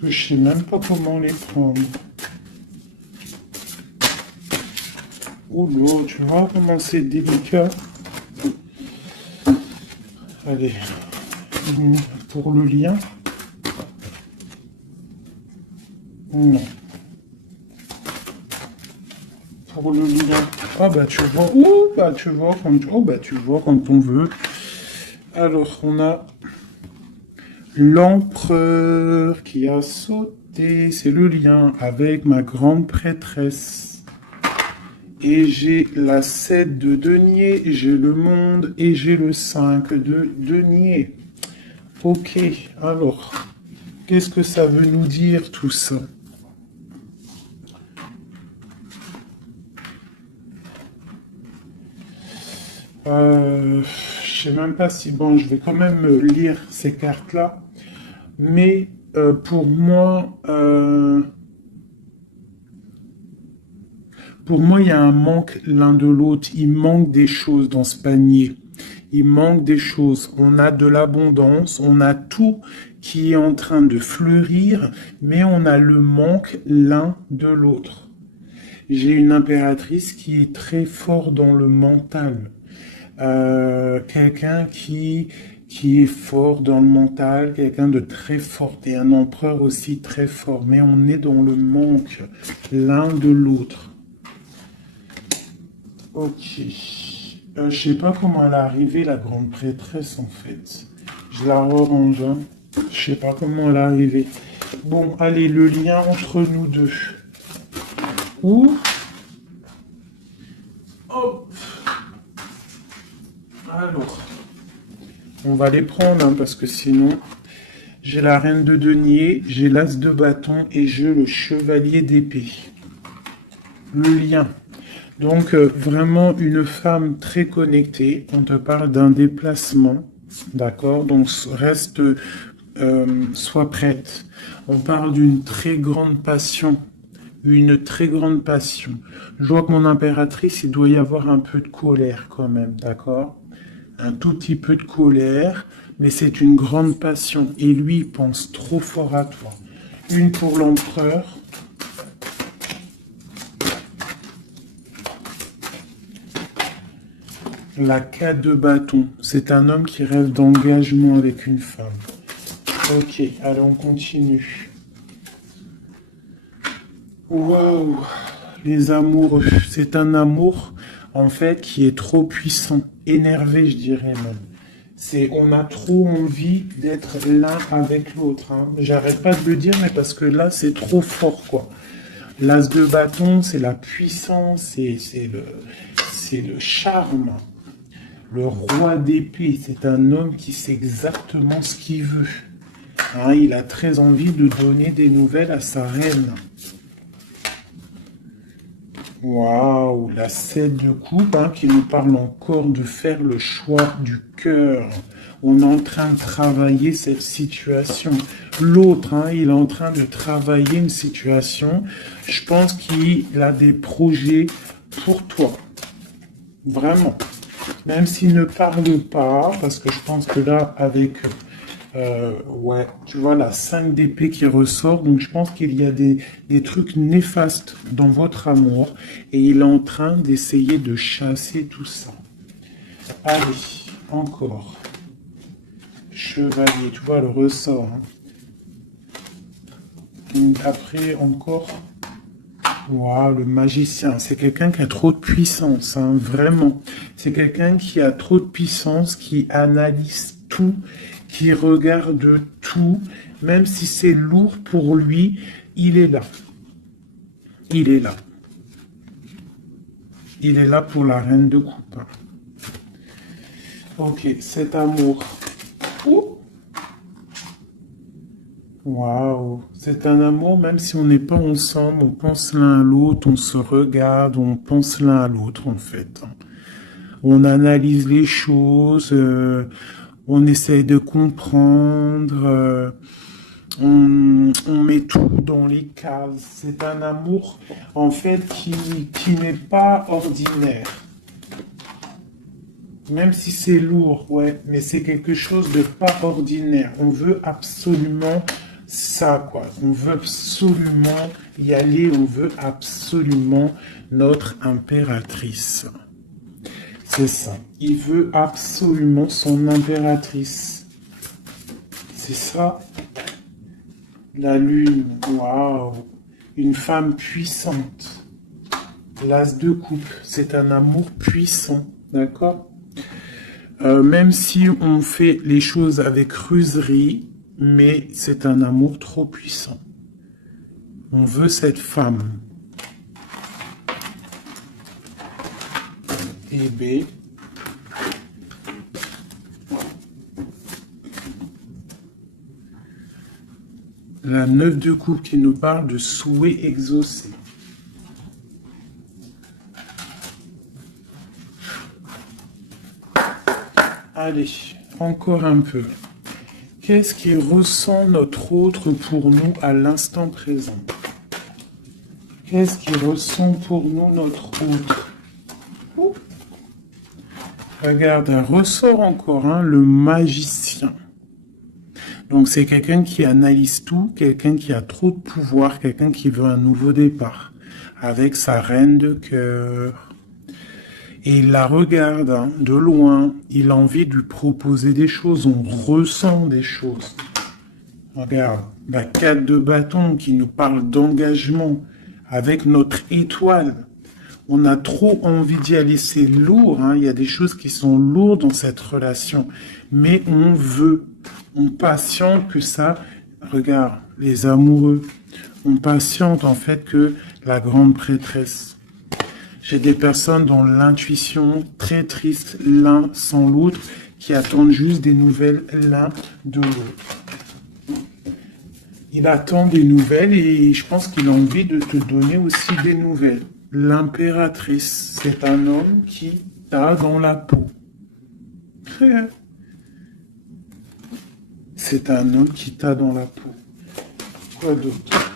que je sais même pas comment les prendre. Oh là, tu vois comment c'est délicat. Allez, pour le lien. Non. Pour le lien. Ah bah tu vois. Ouh, bah tu vois quand oh, bah tu vois quand on veut. Alors on a l'empereur qui a sauté. C'est le lien avec ma grande prêtresse. Et j'ai la 7 de denier, j'ai le monde et j'ai le 5 de denier. Ok, alors, qu'est-ce que ça veut nous dire tout ça? Je sais même pas si, bon, je vais quand même lire ces cartes-là, mais pour moi, il y a un manque l'un de l'autre. Il manque des choses dans ce panier. Il manque des choses. On a de l'abondance, on a tout qui est en train de fleurir, mais on a le manque l'un de l'autre. J'ai une impératrice qui est très fort dans le mental. Quelqu'un qui est fort dans le mental, quelqu'un de très fort et un empereur aussi très fort. Mais on est dans le manque l'un de l'autre. Ok. Je sais pas comment elle est arrivée, la grande prêtresse, en fait. Je la rerange, hein. Je sais pas comment elle est arrivée. Bon, allez, le lien entre nous deux. Ouh. Hop. Alors, on va les prendre, hein, parce que sinon, j'ai la reine de denier, j'ai l'as de bâton et j'ai le chevalier d'épée. Le lien. Donc, vraiment une femme très connectée. On te parle d'un déplacement, d'accord? Donc, reste, sois prête. On parle d'une très grande passion. Une très grande passion. Je vois que mon impératrice, il doit y avoir un peu de colère quand même, d'accord? Un tout petit peu de colère, mais c'est une grande passion. Et lui, il pense trop fort à toi. Une pour l'empereur. La 4 de bâton. C'est un homme qui rêve d'engagement avec une femme. Ok, allez, on continue. Waouh, les amoureux. C'est un amour, en fait, qui est trop puissant. Énervé, je dirais même. On a trop envie d'être l'un avec l'autre, hein. J'arrête pas de le dire, mais parce que là, c'est trop fort, quoi. L'as de bâton, c'est la puissance, c'est le charme. Le roi d'épée, c'est un homme qui sait exactement ce qu'il veut. Hein, il a très envie de donner des nouvelles à sa reine. Waouh, la 7 de coupe, hein, qui nous parle encore de faire le choix du cœur. On est en train de travailler cette situation. L'autre, hein, il est en train de travailler une situation. Je pense qu'il a des projets pour toi. Vraiment. Même s'il ne parle pas, parce que je pense que là, avec, ouais, tu vois, la 5 d'épée qui ressort, donc je pense qu'il y a des trucs néfastes dans votre amour, et il est en train d'essayer de chasser tout ça. Allez, encore. Chevalier, tu vois, le ressort. Hein. Donc après, encore. Waouh, le magicien, c'est quelqu'un qui a trop de puissance, hein, vraiment. C'est quelqu'un qui a trop de puissance, qui analyse tout, qui regarde tout, même si c'est lourd pour lui, il est là. Il est là. Il est là pour la reine de coupe. Ok, cet amour. Ouh. Waouh, c'est un amour, même si on n'est pas ensemble, on pense l'un à l'autre, on se regarde, on pense l'un à l'autre en fait. On analyse les choses, on essaye de comprendre, on met tout dans les cases. C'est un amour en fait qui n'est pas ordinaire. Même si c'est lourd, ouais, mais c'est quelque chose de pas ordinaire. On veut absolument ça, quoi. On veut absolument y aller, on veut absolument notre impératrice. C'est ça. Il veut absolument son impératrice. C'est ça. La lune, waouh. Une femme puissante. L'as de coupe, c'est un amour puissant, d'accord? Même si on fait les choses avec ruserie, mais c'est un amour trop puissant. On veut cette femme. Et B. La 9 de coupe qui nous parle de souhait exaucé. Allez, encore un peu. Qu'est-ce qui ressent notre autre pour nous à l'instant présent? Qu'est-ce qui ressent pour nous notre autre? Ouh. Regarde, un ressort encore, hein, le magicien. Donc c'est quelqu'un qui analyse tout, quelqu'un qui a trop de pouvoir, quelqu'un qui veut un nouveau départ, avec sa reine de cœur. Et il la regarde hein, de loin, il a envie de lui proposer des choses, on ressent des choses. Regarde, la 4 de bâton qui nous parle d'engagement avec notre étoile. On a trop envie d'y aller, c'est lourd, hein. Il y a des choses qui sont lourdes dans cette relation, mais on veut, on patiente que ça, regarde, les amoureux, on patiente en fait que la grande prêtresse. J'ai des personnes dont l'intuition très triste l'un sans l'autre, qui attendent juste des nouvelles l'un de l'autre. Il attend des nouvelles et je pense qu'il a envie de te donner aussi des nouvelles. L'impératrice, c'est un homme qui t'a dans la peau. C'est un homme qui t'a dans la peau. Quoi d'autre?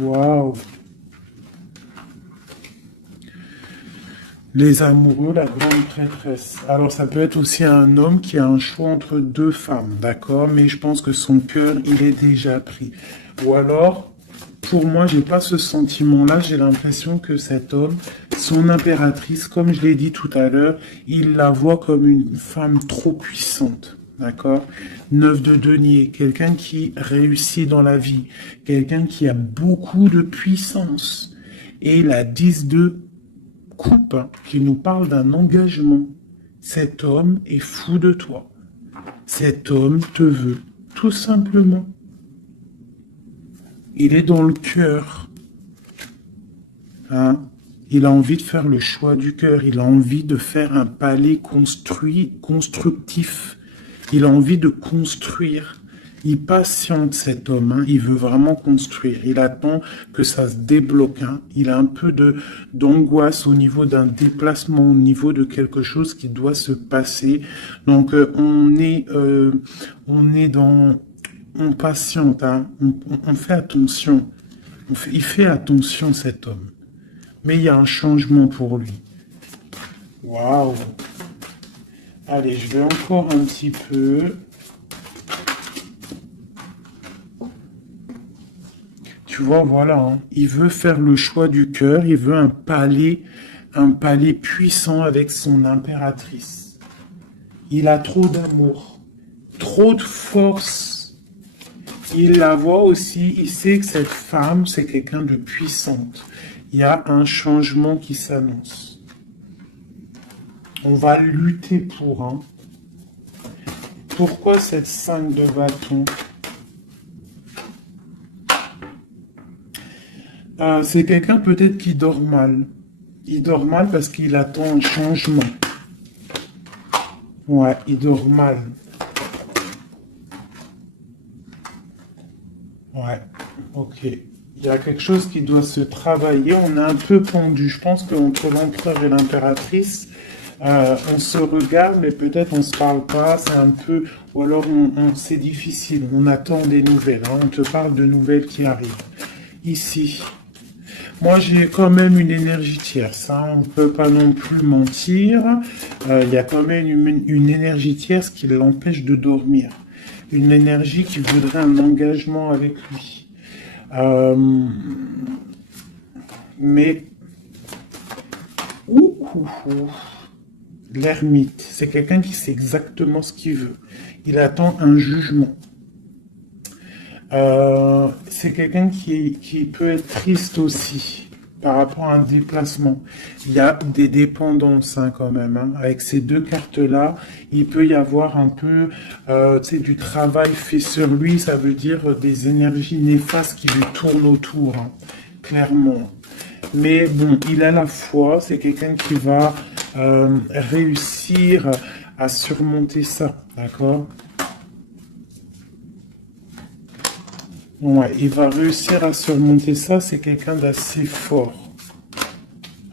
Waouh! Les amoureux, la grande prêtresse. Alors ça peut être aussi un homme qui a un choix entre deux femmes, d'accord? Mais je pense que son cœur, il est déjà pris. Ou alors, pour moi, j'ai pas ce sentiment-là. J'ai l'impression que cet homme, son impératrice, comme je l'ai dit tout à l'heure, il la voit comme une femme trop puissante. D'accord? 9 de denier, quelqu'un qui réussit dans la vie, quelqu'un qui a beaucoup de puissance. Et la 10 de coupe qui nous parle d'un engagement. Cet homme est fou de toi. Cet homme te veut, tout simplement. Il est dans le cœur. Hein? Il a envie de faire le choix du cœur. Il a envie de faire un palais constructif. Il a envie de construire. Il patiente cet homme, hein. Il veut vraiment construire. Il attend que ça se débloque. Hein. Il a un peu d'angoisse au niveau d'un déplacement, au niveau de quelque chose qui doit se passer. Donc on est on patiente, hein. On fait attention. Il fait attention cet homme. Mais il y a un changement pour lui. Waouh! Allez, je vais encore un petit peu. Tu vois, voilà, hein. Il veut faire le choix du cœur, il veut un palais puissant avec son impératrice. Il a trop d'amour, trop de force. Il la voit aussi, il sait que cette femme, c'est quelqu'un de puissante. Il y a un changement qui s'annonce. On va lutter pour, hein. Pourquoi cette 5 de bâton? C'est quelqu'un peut-être qui dort mal. Il dort mal parce qu'il attend un changement. Ouais, il dort mal. Ouais, ok. Il y a quelque chose qui doit se travailler. On est un peu pendu. Je pense qu'entre l'empereur et l'impératrice, on se regarde, mais peut-être on se parle pas. C'est un peu, ou alors c'est difficile. On attend des nouvelles. Hein. On te parle de nouvelles qui arrivent. Ici, moi j'ai quand même une énergie tierce. Hein. On ne peut pas non plus mentir. Il y a quand même une énergie tierce qui l'empêche de dormir. Une énergie qui voudrait un engagement avec lui. Euh, mais l'ermite, c'est quelqu'un qui sait exactement ce qu'il veut. Il attend un jugement. C'est quelqu'un qui peut être triste aussi par rapport à un déplacement. Il y a des dépendances hein, quand même. Hein. Avec ces deux cartes-là, il peut y avoir un peu du travail fait sur lui. Ça veut dire des énergies néfastes qui lui tournent autour, hein, clairement. Mais bon, il a la foi. C'est quelqu'un qui va réussir à surmonter ça. D'accord ? Ouais, il va réussir à surmonter ça, c'est quelqu'un d'assez fort.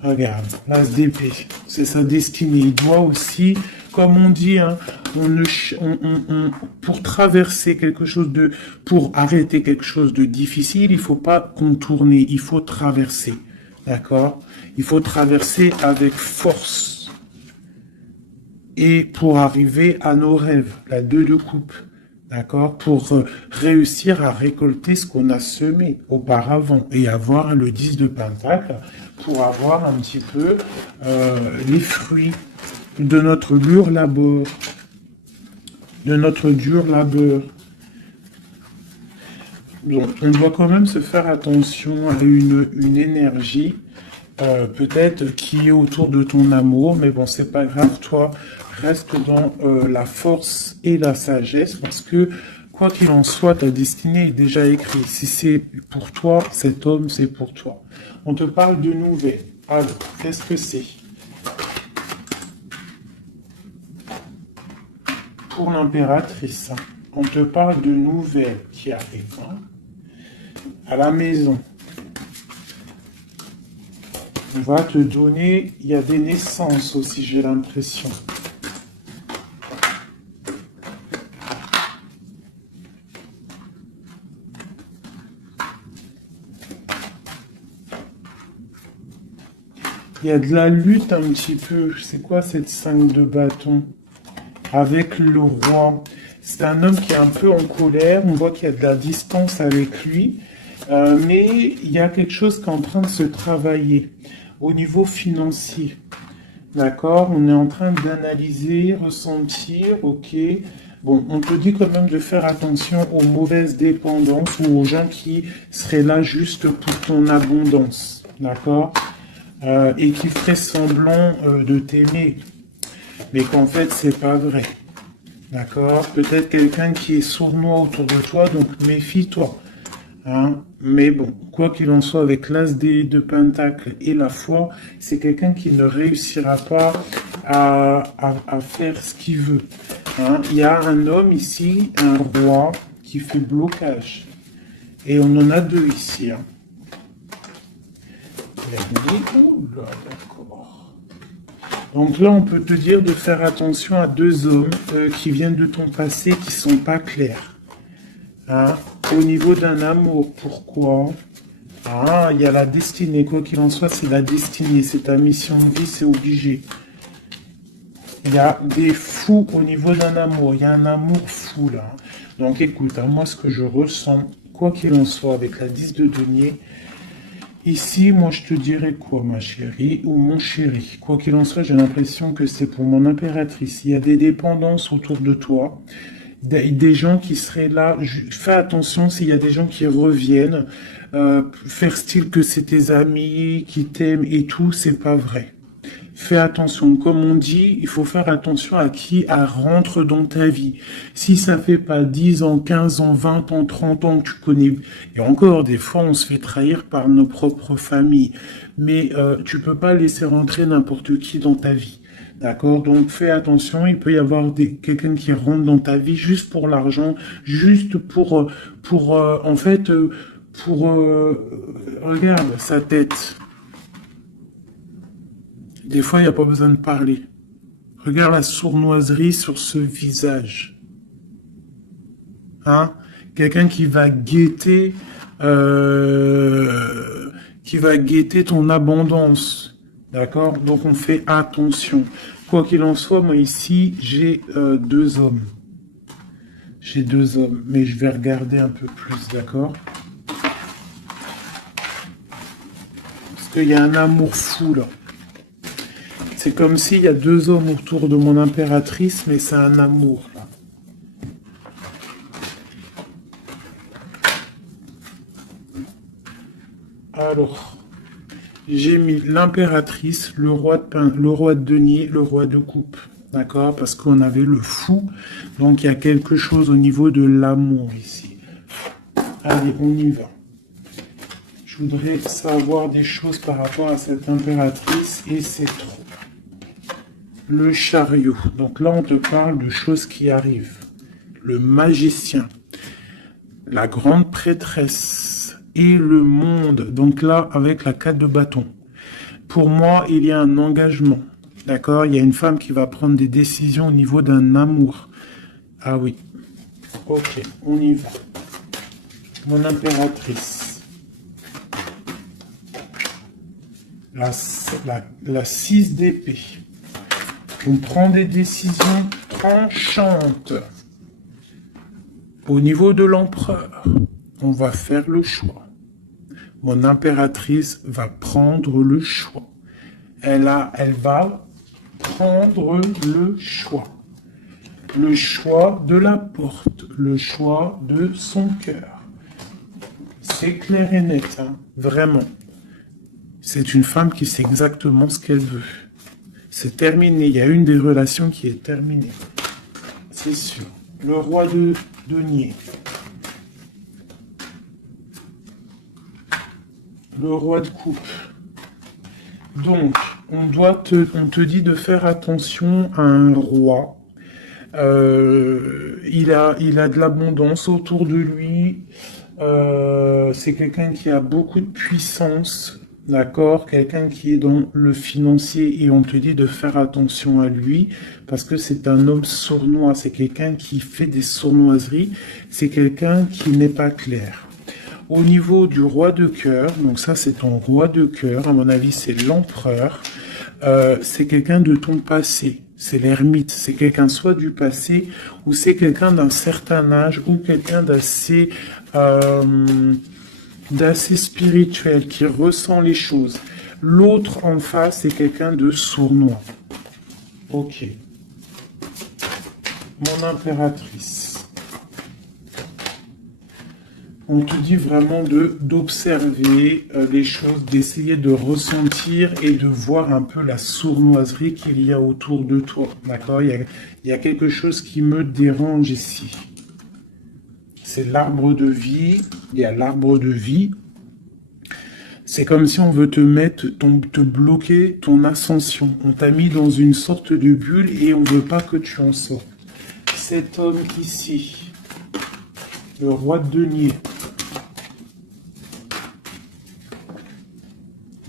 Regarde, l'as d'épée, c'est sa destinée. Il doit aussi, comme on dit, hein, pour traverser quelque chose de, pour arrêter quelque chose de difficile, il faut pas contourner, il faut traverser. D'accord? Il faut traverser avec force. Et pour arriver à nos rêves, la 2 de coupe. D'accord, pour réussir à récolter ce qu'on a semé auparavant et avoir le 10 de Pentacle pour avoir un petit peu les fruits de notre dur labeur. De notre dur labeur. Donc, on doit quand même se faire attention à une énergie peut-être qui est autour de ton amour, mais bon, c'est pas grave, toi, reste dans la force et la sagesse, parce que, quoi qu'il en soit, ta destinée est déjà écrite. Si c'est pour toi, cet homme, c'est pour toi. On te parle de nouvelles. Alors, qu'est-ce que c'est? Pour l'impératrice, hein, on te parle de nouvelles qui arrivent hein, à la maison. On va te donner, il y a des naissances aussi, j'ai l'impression. Il y a de la lutte un petit peu. C'est quoi cette 5 de bâton? Avec le roi. C'est un homme qui est un peu en colère. On voit qu'il y a de la distance avec lui. Mais il y a quelque chose qui est en train de se travailler au niveau financier. D'accord? On est en train d'analyser, ressentir, ok. Bon, on te dit quand même de faire attention aux mauvaises dépendances ou aux gens qui seraient là juste pour ton abondance. D'accord? Et qui feraient semblant de t'aimer. Mais qu'en fait, c'est pas vrai. D'accord? Peut-être quelqu'un qui est sournois autour de toi, donc méfie-toi. Hein, mais bon, quoi qu'il en soit, avec l'as de Pentacle et la foi, c'est quelqu'un qui ne réussira pas à faire ce qu'il veut. Hein, il y a un homme ici, un roi, qui fait blocage. Et on en a deux ici. Hein. D'accord. Donc là, on peut te dire de faire attention à deux hommes qui viennent de ton passé qui sont pas clairs. Hein, au niveau d'un amour, pourquoi? Ah, il y a la destinée, quoi qu'il en soit, c'est la destinée, c'est ta mission de vie, c'est obligé. Il y a des fous au niveau d'un amour, il y a un amour fou là. Donc écoute, hein, moi ce que je ressens, quoi qu'il en soit, avec la 10 de denier, ici, moi je te dirais quoi, ma chérie, ou mon chéri? Quoi qu'il en soit, j'ai l'impression que c'est pour mon impératrice. Il y a des dépendances autour de toi. Des gens qui seraient là, fais attention s'il y a des gens qui reviennent, faire style que c'est tes amis qui t'aiment et tout, c'est pas vrai. Fais attention, comme on dit, il faut faire attention à qui rentre dans ta vie. Si ça fait pas 10 ans, 15 ans, 20 ans, 30 ans que tu connais, et encore des fois on se fait trahir par nos propres familles, mais tu peux pas laisser rentrer n'importe qui dans ta vie. D'accord? Donc fais attention, il peut y avoir quelqu'un qui rentre dans ta vie juste pour l'argent, juste en fait, regarde sa tête. Des fois, il n'y a pas besoin de parler. Regarde la sournoiserie sur ce visage. Hein? Quelqu'un qui va guetter ton abondance. D'accord? Donc on fait attention. Quoi qu'il en soit, moi ici, j'ai deux hommes. J'ai deux hommes, mais je vais regarder un peu plus, d'accord? Parce qu'il y a un amour fou là. C'est comme s'il y a deux hommes autour de mon impératrice, mais c'est un amour là. Alors, j'ai mis l'impératrice, le roi de denier, le roi de coupe. D'accord? Parce qu'on avait le fou. Donc, il y a quelque chose au niveau de l'amour ici. Allez, on y va. Je voudrais savoir des choses par rapport à cette impératrice et c'est trop. Le chariot. Donc là, on te parle de choses qui arrivent. Le magicien. La grande prêtresse. Et le monde. Donc là, avec la 4 de bâton. Pour moi, il y a un engagement. D'accord? Il y a une femme qui va prendre des décisions au niveau d'un amour. Ah oui. Ok, on y va. Mon impératrice. La 6 d'épée. On prend des décisions tranchantes. Au niveau de l'empereur, on va faire le choix. Mon impératrice va prendre le choix. Elle va prendre le choix. Le choix de la porte, le choix de son cœur. C'est clair et net, hein, vraiment. C'est une femme qui sait exactement ce qu'elle veut. C'est terminé, il y a une des relations qui est terminée. C'est sûr. Le roi de denier. Le roi de coupe. Donc, on te dit de faire attention à un roi. Il a de l'abondance autour de lui. C'est quelqu'un qui a beaucoup de puissance, d'accord? Quelqu'un qui est dans le financier et on te dit de faire attention à lui parce que c'est un homme sournois. C'est quelqu'un qui fait des sournoiseries. C'est quelqu'un qui n'est pas clair. Au niveau du roi de cœur, donc ça c'est ton roi de cœur, à mon avis c'est l'empereur, c'est quelqu'un de ton passé, c'est l'ermite, c'est quelqu'un soit du passé ou c'est quelqu'un d'un certain âge ou quelqu'un d'assez spirituel qui ressent les choses. L'autre en face c'est quelqu'un de sournois. Ok. Mon impératrice. On te dit vraiment d'observer les choses, d'essayer de ressentir et de voir un peu la sournoiserie qu'il y a autour de toi. D'accord? Il y a quelque chose qui me dérange ici. C'est l'arbre de vie. Il y a l'arbre de vie. C'est comme si on veut te bloquer ton ascension. On t'a mis dans une sorte de bulle et on ne veut pas que tu en sortes. Cet homme ici, le roi de denier.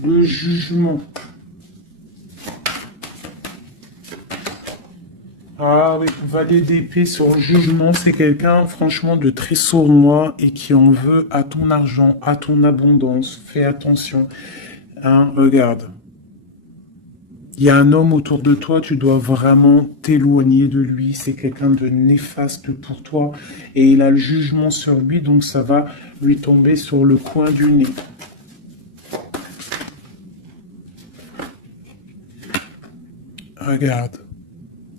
Le jugement. Ah oui, valet d'épée sur le jugement, c'est quelqu'un franchement de très sournois et qui en veut à ton argent, à ton abondance. Fais attention. Hein, regarde. Il y a un homme autour de toi, tu dois vraiment t'éloigner de lui. C'est quelqu'un de néfaste pour toi et il a le jugement sur lui, donc ça va lui tomber sur le coin du nez. Regarde,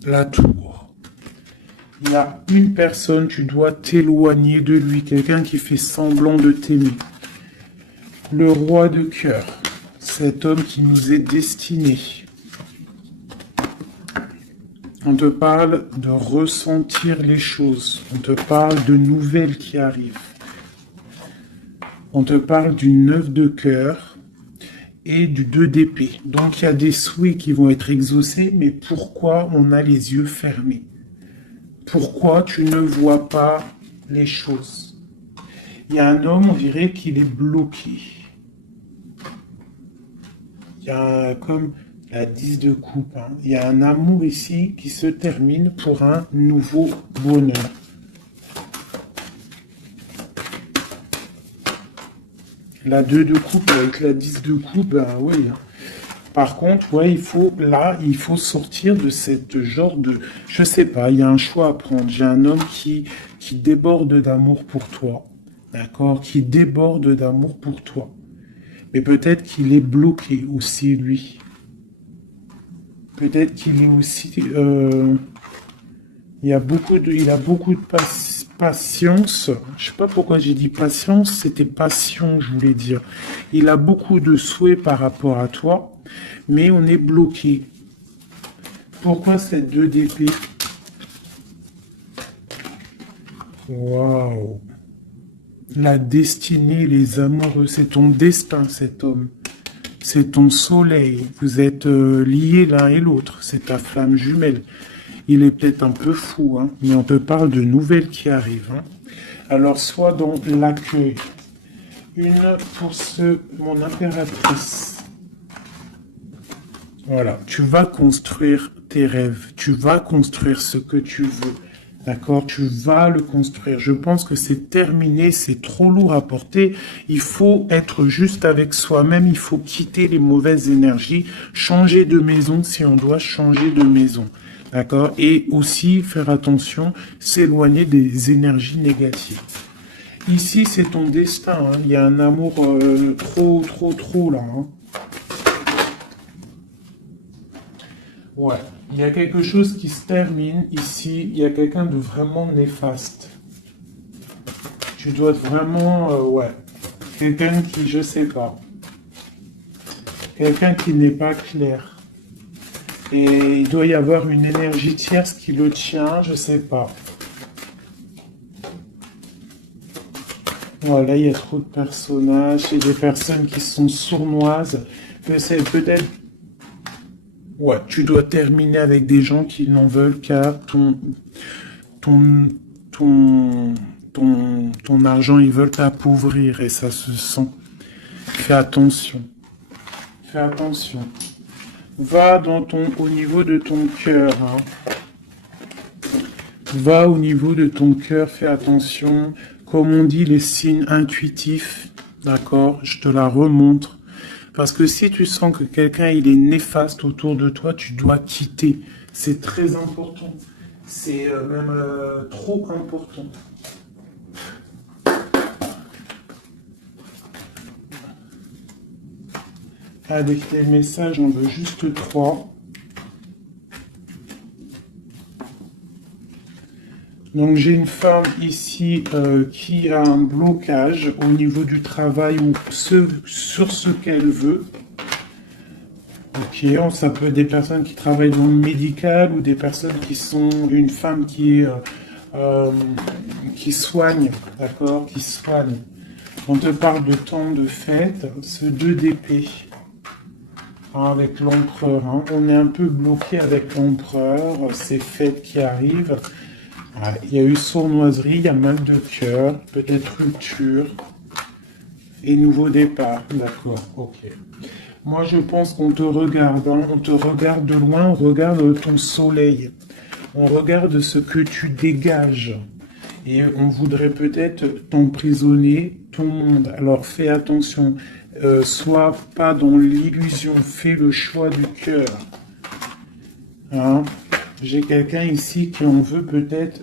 la tour. Il y a une personne, tu dois t'éloigner de lui, quelqu'un qui fait semblant de t'aimer. Le roi de cœur, cet homme qui nous est destiné. On te parle de ressentir les choses, on te parle de nouvelles qui arrivent. On te parle d'une 9 de cœur et du 2 d'épée. Donc il y a des souhaits qui vont être exaucés, mais pourquoi on a les yeux fermés? Pourquoi tu ne vois pas les choses? Il y a un homme, on dirait qu'il est bloqué. Il y a comme la 10 de coupe. Hein. Il y a un amour ici qui se termine pour un nouveau bonheur. La 2 de coupe avec la 10 de coupe, ben oui. Hein. Par contre, ouais, il faut sortir de cette genre de... Je sais pas, il y a un choix à prendre. J'ai un homme qui déborde d'amour pour toi. D'accord? Qui déborde d'amour pour toi. Mais peut-être qu'il est bloqué aussi, lui. Peut-être qu'il est aussi... il a beaucoup de patience. Je sais pas pourquoi j'ai dit patience, c'était passion, je voulais dire. Il a beaucoup de souhaits par rapport à toi, mais on est bloqué. Pourquoi cette 2 d'épée? Waouh! La destinée, les amoureux, c'est ton destin, cet homme. C'est ton soleil. Vous êtes liés l'un et l'autre. C'est ta flamme jumelle. Il est peut-être un peu fou, hein, mais on te parle de nouvelles qui arrivent. Hein. Alors, sois dans l'accueil. Une pour mon impératrice. Voilà, tu vas construire tes rêves. Tu vas construire ce que tu veux. D'accord? Tu vas le construire. Je pense que c'est terminé, c'est trop lourd à porter. Il faut être juste avec soi-même. Il faut quitter les mauvaises énergies. Changer de maison si on doit changer de maison. D'accord? Et aussi faire attention, s'éloigner des énergies négatives. Ici, c'est ton destin. Hein. Il y a un amour trop là. Hein. Ouais. Il y a quelque chose qui se termine ici. Il y a quelqu'un de vraiment néfaste. Tu dois être vraiment... ouais. Quelqu'un qui, je sais pas. Quelqu'un qui n'est pas clair. Et il doit y avoir une énergie tierce qui le tient, je sais pas. Voilà, il y a trop de personnages et des personnes qui sont sournoises. C'est peut-être... Ouais, tu dois terminer avec des gens qui n'en veulent qu'à ton argent, ils veulent t'appauvrir et ça se sent. Fais attention. Fais attention. Va au niveau de ton cœur. Hein. Va au niveau de ton cœur, fais attention. Comme on dit, les signes intuitifs, d'accord, je te la remontre. Parce que si tu sens que quelqu'un il est néfaste autour de toi, tu dois quitter. C'est très important. C'est même trop important. Avec tes messages, j'en veux juste 3. Donc j'ai une femme ici qui a un blocage au niveau du travail ou sur ce qu'elle veut. Ok, ça peut être des personnes qui travaillent dans le médical ou des personnes qui sont une femme qui soigne, d'accord, qui soigne. On te parle de temps de fête, ce 2 d'épée. Avec l'empereur, hein. On est un peu bloqué avec l'empereur, ces fêtes qui arrivent. Il y a eu sournoiserie, il y a mal de cœur, peut-être rupture et nouveau départ. D'accord, ok. Moi, je pense qu'on te regarde, hein. On te regarde de loin, on regarde ton soleil, on regarde ce que tu dégages. Et on voudrait peut-être t'emprisonner, ton monde. Alors fais attention, sois pas dans l'illusion, fais le choix du cœur. Hein? J'ai quelqu'un ici qui en veut peut-être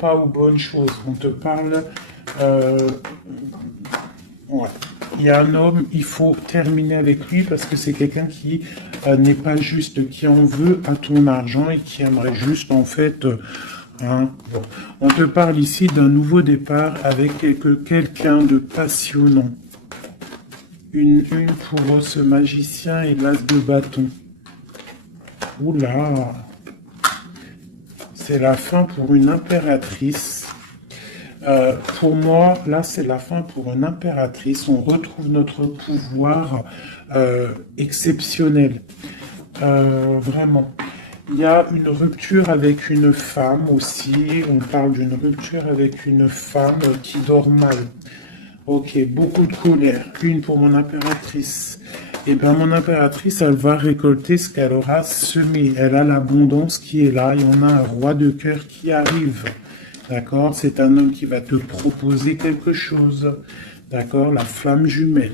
pas aux bonnes choses. On te parle... ouais. Il y a un homme, il faut terminer avec lui parce que c'est quelqu'un qui n'est pas juste, qui en veut à ton argent et qui aimerait juste en fait... hein, bon. On te parle ici d'un nouveau départ avec quelqu'un de passionnant. Une pour ce magicien et l'as de bâton. Oula, c'est la fin pour une impératrice. Pour moi, là, c'est la fin pour une impératrice. On retrouve notre pouvoir exceptionnel. Vraiment. Il y a une rupture avec une femme aussi. On parle d'une rupture avec une femme qui dort mal. Ok, beaucoup de colère. Une pour mon impératrice. Et bien, mon impératrice, elle va récolter ce qu'elle aura semé. Elle a l'abondance qui est là. Et on a un roi de cœur qui arrive. D'accord? C'est un homme qui va te proposer quelque chose. D'accord? La flamme jumelle.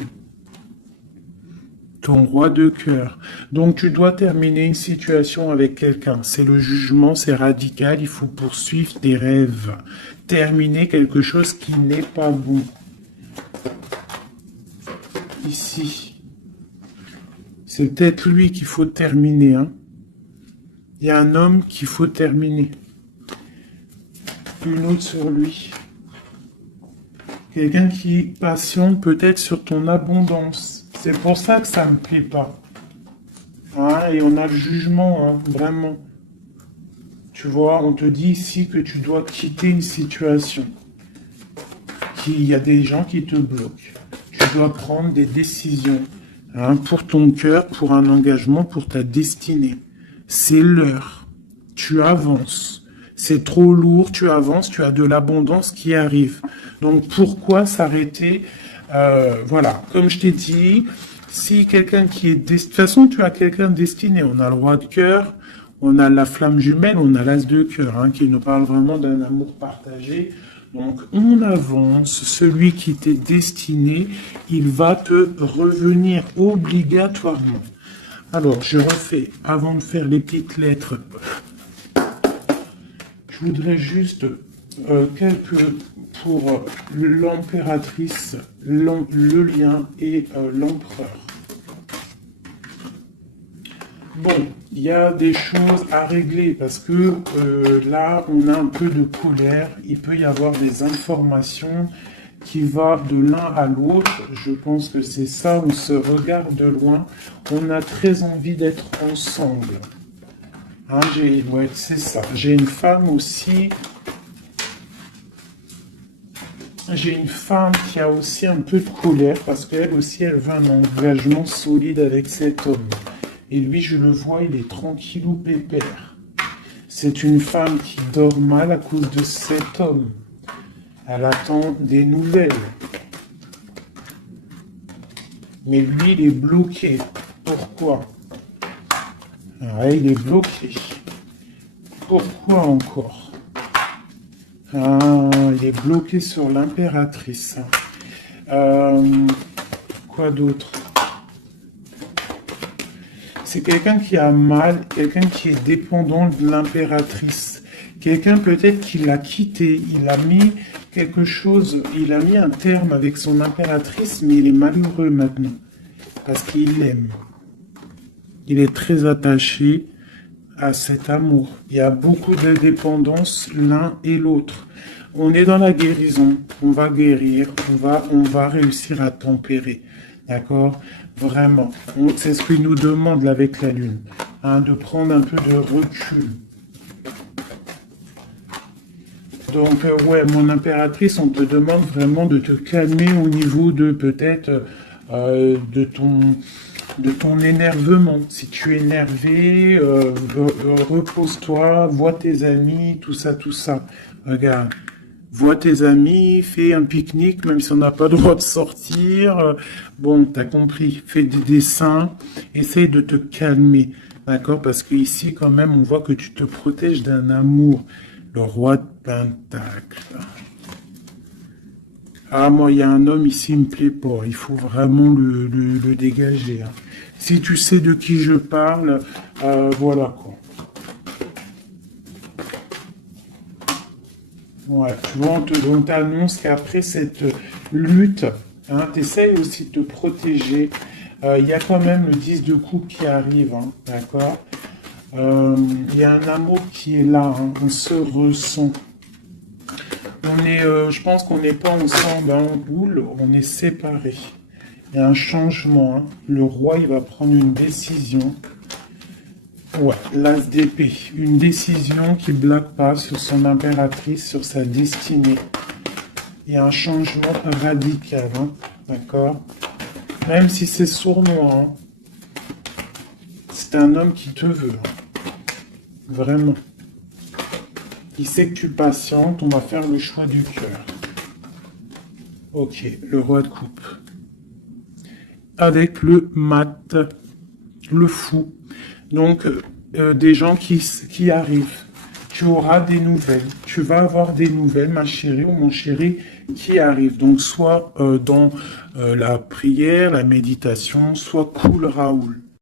Ton roi de cœur. Donc, tu dois terminer une situation avec quelqu'un. C'est le jugement, c'est radical. Il faut poursuivre tes rêves. Terminer quelque chose qui n'est pas bon. Ici. C'est peut-être lui qu'il faut terminer. Hein. Il y a un homme qu'il faut terminer. Une autre sur lui. Quelqu'un qui patiente peut-être sur ton abondance. C'est pour ça que ça me plaît pas. Hein, et on a le jugement, hein, vraiment. Tu vois, on te dit ici que tu dois quitter une situation. Il y a des gens qui te bloquent. Tu dois prendre des décisions. Hein, pour ton cœur, pour un engagement, pour ta destinée. C'est l'heure. Tu avances. C'est trop lourd, tu avances, tu as de l'abondance qui arrive. Donc pourquoi s'arrêter Voilà, comme je t'ai dit, si quelqu'un qui est... De toute façon, tu as quelqu'un destiné. On a le roi de cœur, on a la flamme jumelle, on a l'as de cœur, hein, qui nous parle vraiment d'un amour partagé. Donc, on avance. Celui qui t'est destiné, il va te revenir obligatoirement. Alors, je refais, avant de faire les petites lettres, je voudrais juste quelques pour l'impératrice, le lien et l'empereur. Bon, il y a des choses à régler parce que là, on a un peu de colère. Il peut y avoir des informations qui vont de l'un à l'autre. Je pense que c'est ça, on se regarde de loin. On a très envie d'être ensemble. Hein, ouais, c'est ça. J'ai une femme aussi. J'ai une femme qui a aussi un peu de colère parce qu'elle aussi, elle veut un engagement solide avec cet homme. Et lui, je le vois, il est tranquillou pépère. C'est une femme qui dort mal à cause de cet homme. Elle attend des nouvelles. Mais lui, il est bloqué. Pourquoi? Ah, il est bloqué. Pourquoi encore? Ah, il est bloqué sur l'impératrice. Quoi d'autre? C'est quelqu'un qui a mal, quelqu'un qui est dépendant de l'impératrice. Quelqu'un peut-être qui l'a quitté, il a mis quelque chose, il a mis un terme avec son impératrice, mais il est malheureux maintenant. Parce qu'il l'aime. Il est très attaché à cet amour. Il y a beaucoup de dépendance l'un et l'autre. On est dans la guérison, on va guérir, on va réussir à tempérer. D'accord? Vraiment. C'est ce qu'il nous demande là, avec la Lune. Hein, de prendre un peu de recul. Donc, ouais, mon impératrice, on te demande vraiment de te calmer au niveau de peut-être de ton énervement. Si tu es énervé, repose-toi, vois tes amis, tout ça, tout ça. Regarde. Vois tes amis, fais un pique-nique, même si on n'a pas le droit de sortir. Bon, t'as compris. Fais des dessins. Essaye de te calmer. D'accord? Parce qu'ici, quand même, on voit que tu te protèges d'un amour. Le roi de Pentacle. Ah, moi, il y a un homme ici, il me plaît pas. Il faut vraiment le dégager. Hein. Si tu sais de qui je parle, voilà quoi. Ouais, tu vois, on t'annonce qu'après cette lutte, hein, tu essayes aussi de te protéger. Il y a quand même le 10 de coupe qui arrive, hein, d'accord? Il y a un amour qui est là, hein, on se ressent. Je pense qu'on n'est pas ensemble en boule, on est séparés. Il y a un changement, hein. Le roi, il va prendre une décision. Ouais, l'as d'épée. Une décision qui ne blague pas sur son impératrice, sur sa destinée. Il y a un changement radical, hein, d'accord? Même si c'est sournois, hein, c'est un homme qui te veut, hein, vraiment. Il sait que tu patientes, on va faire le choix du cœur. Ok, le roi de coupe. Avec le mat, le fou. Donc, des gens qui arrivent. Tu auras des nouvelles. Tu vas avoir des nouvelles, ma chérie ou mon chéri, qui arrivent. Donc, soit dans la prière, la méditation, soit cool Raoul.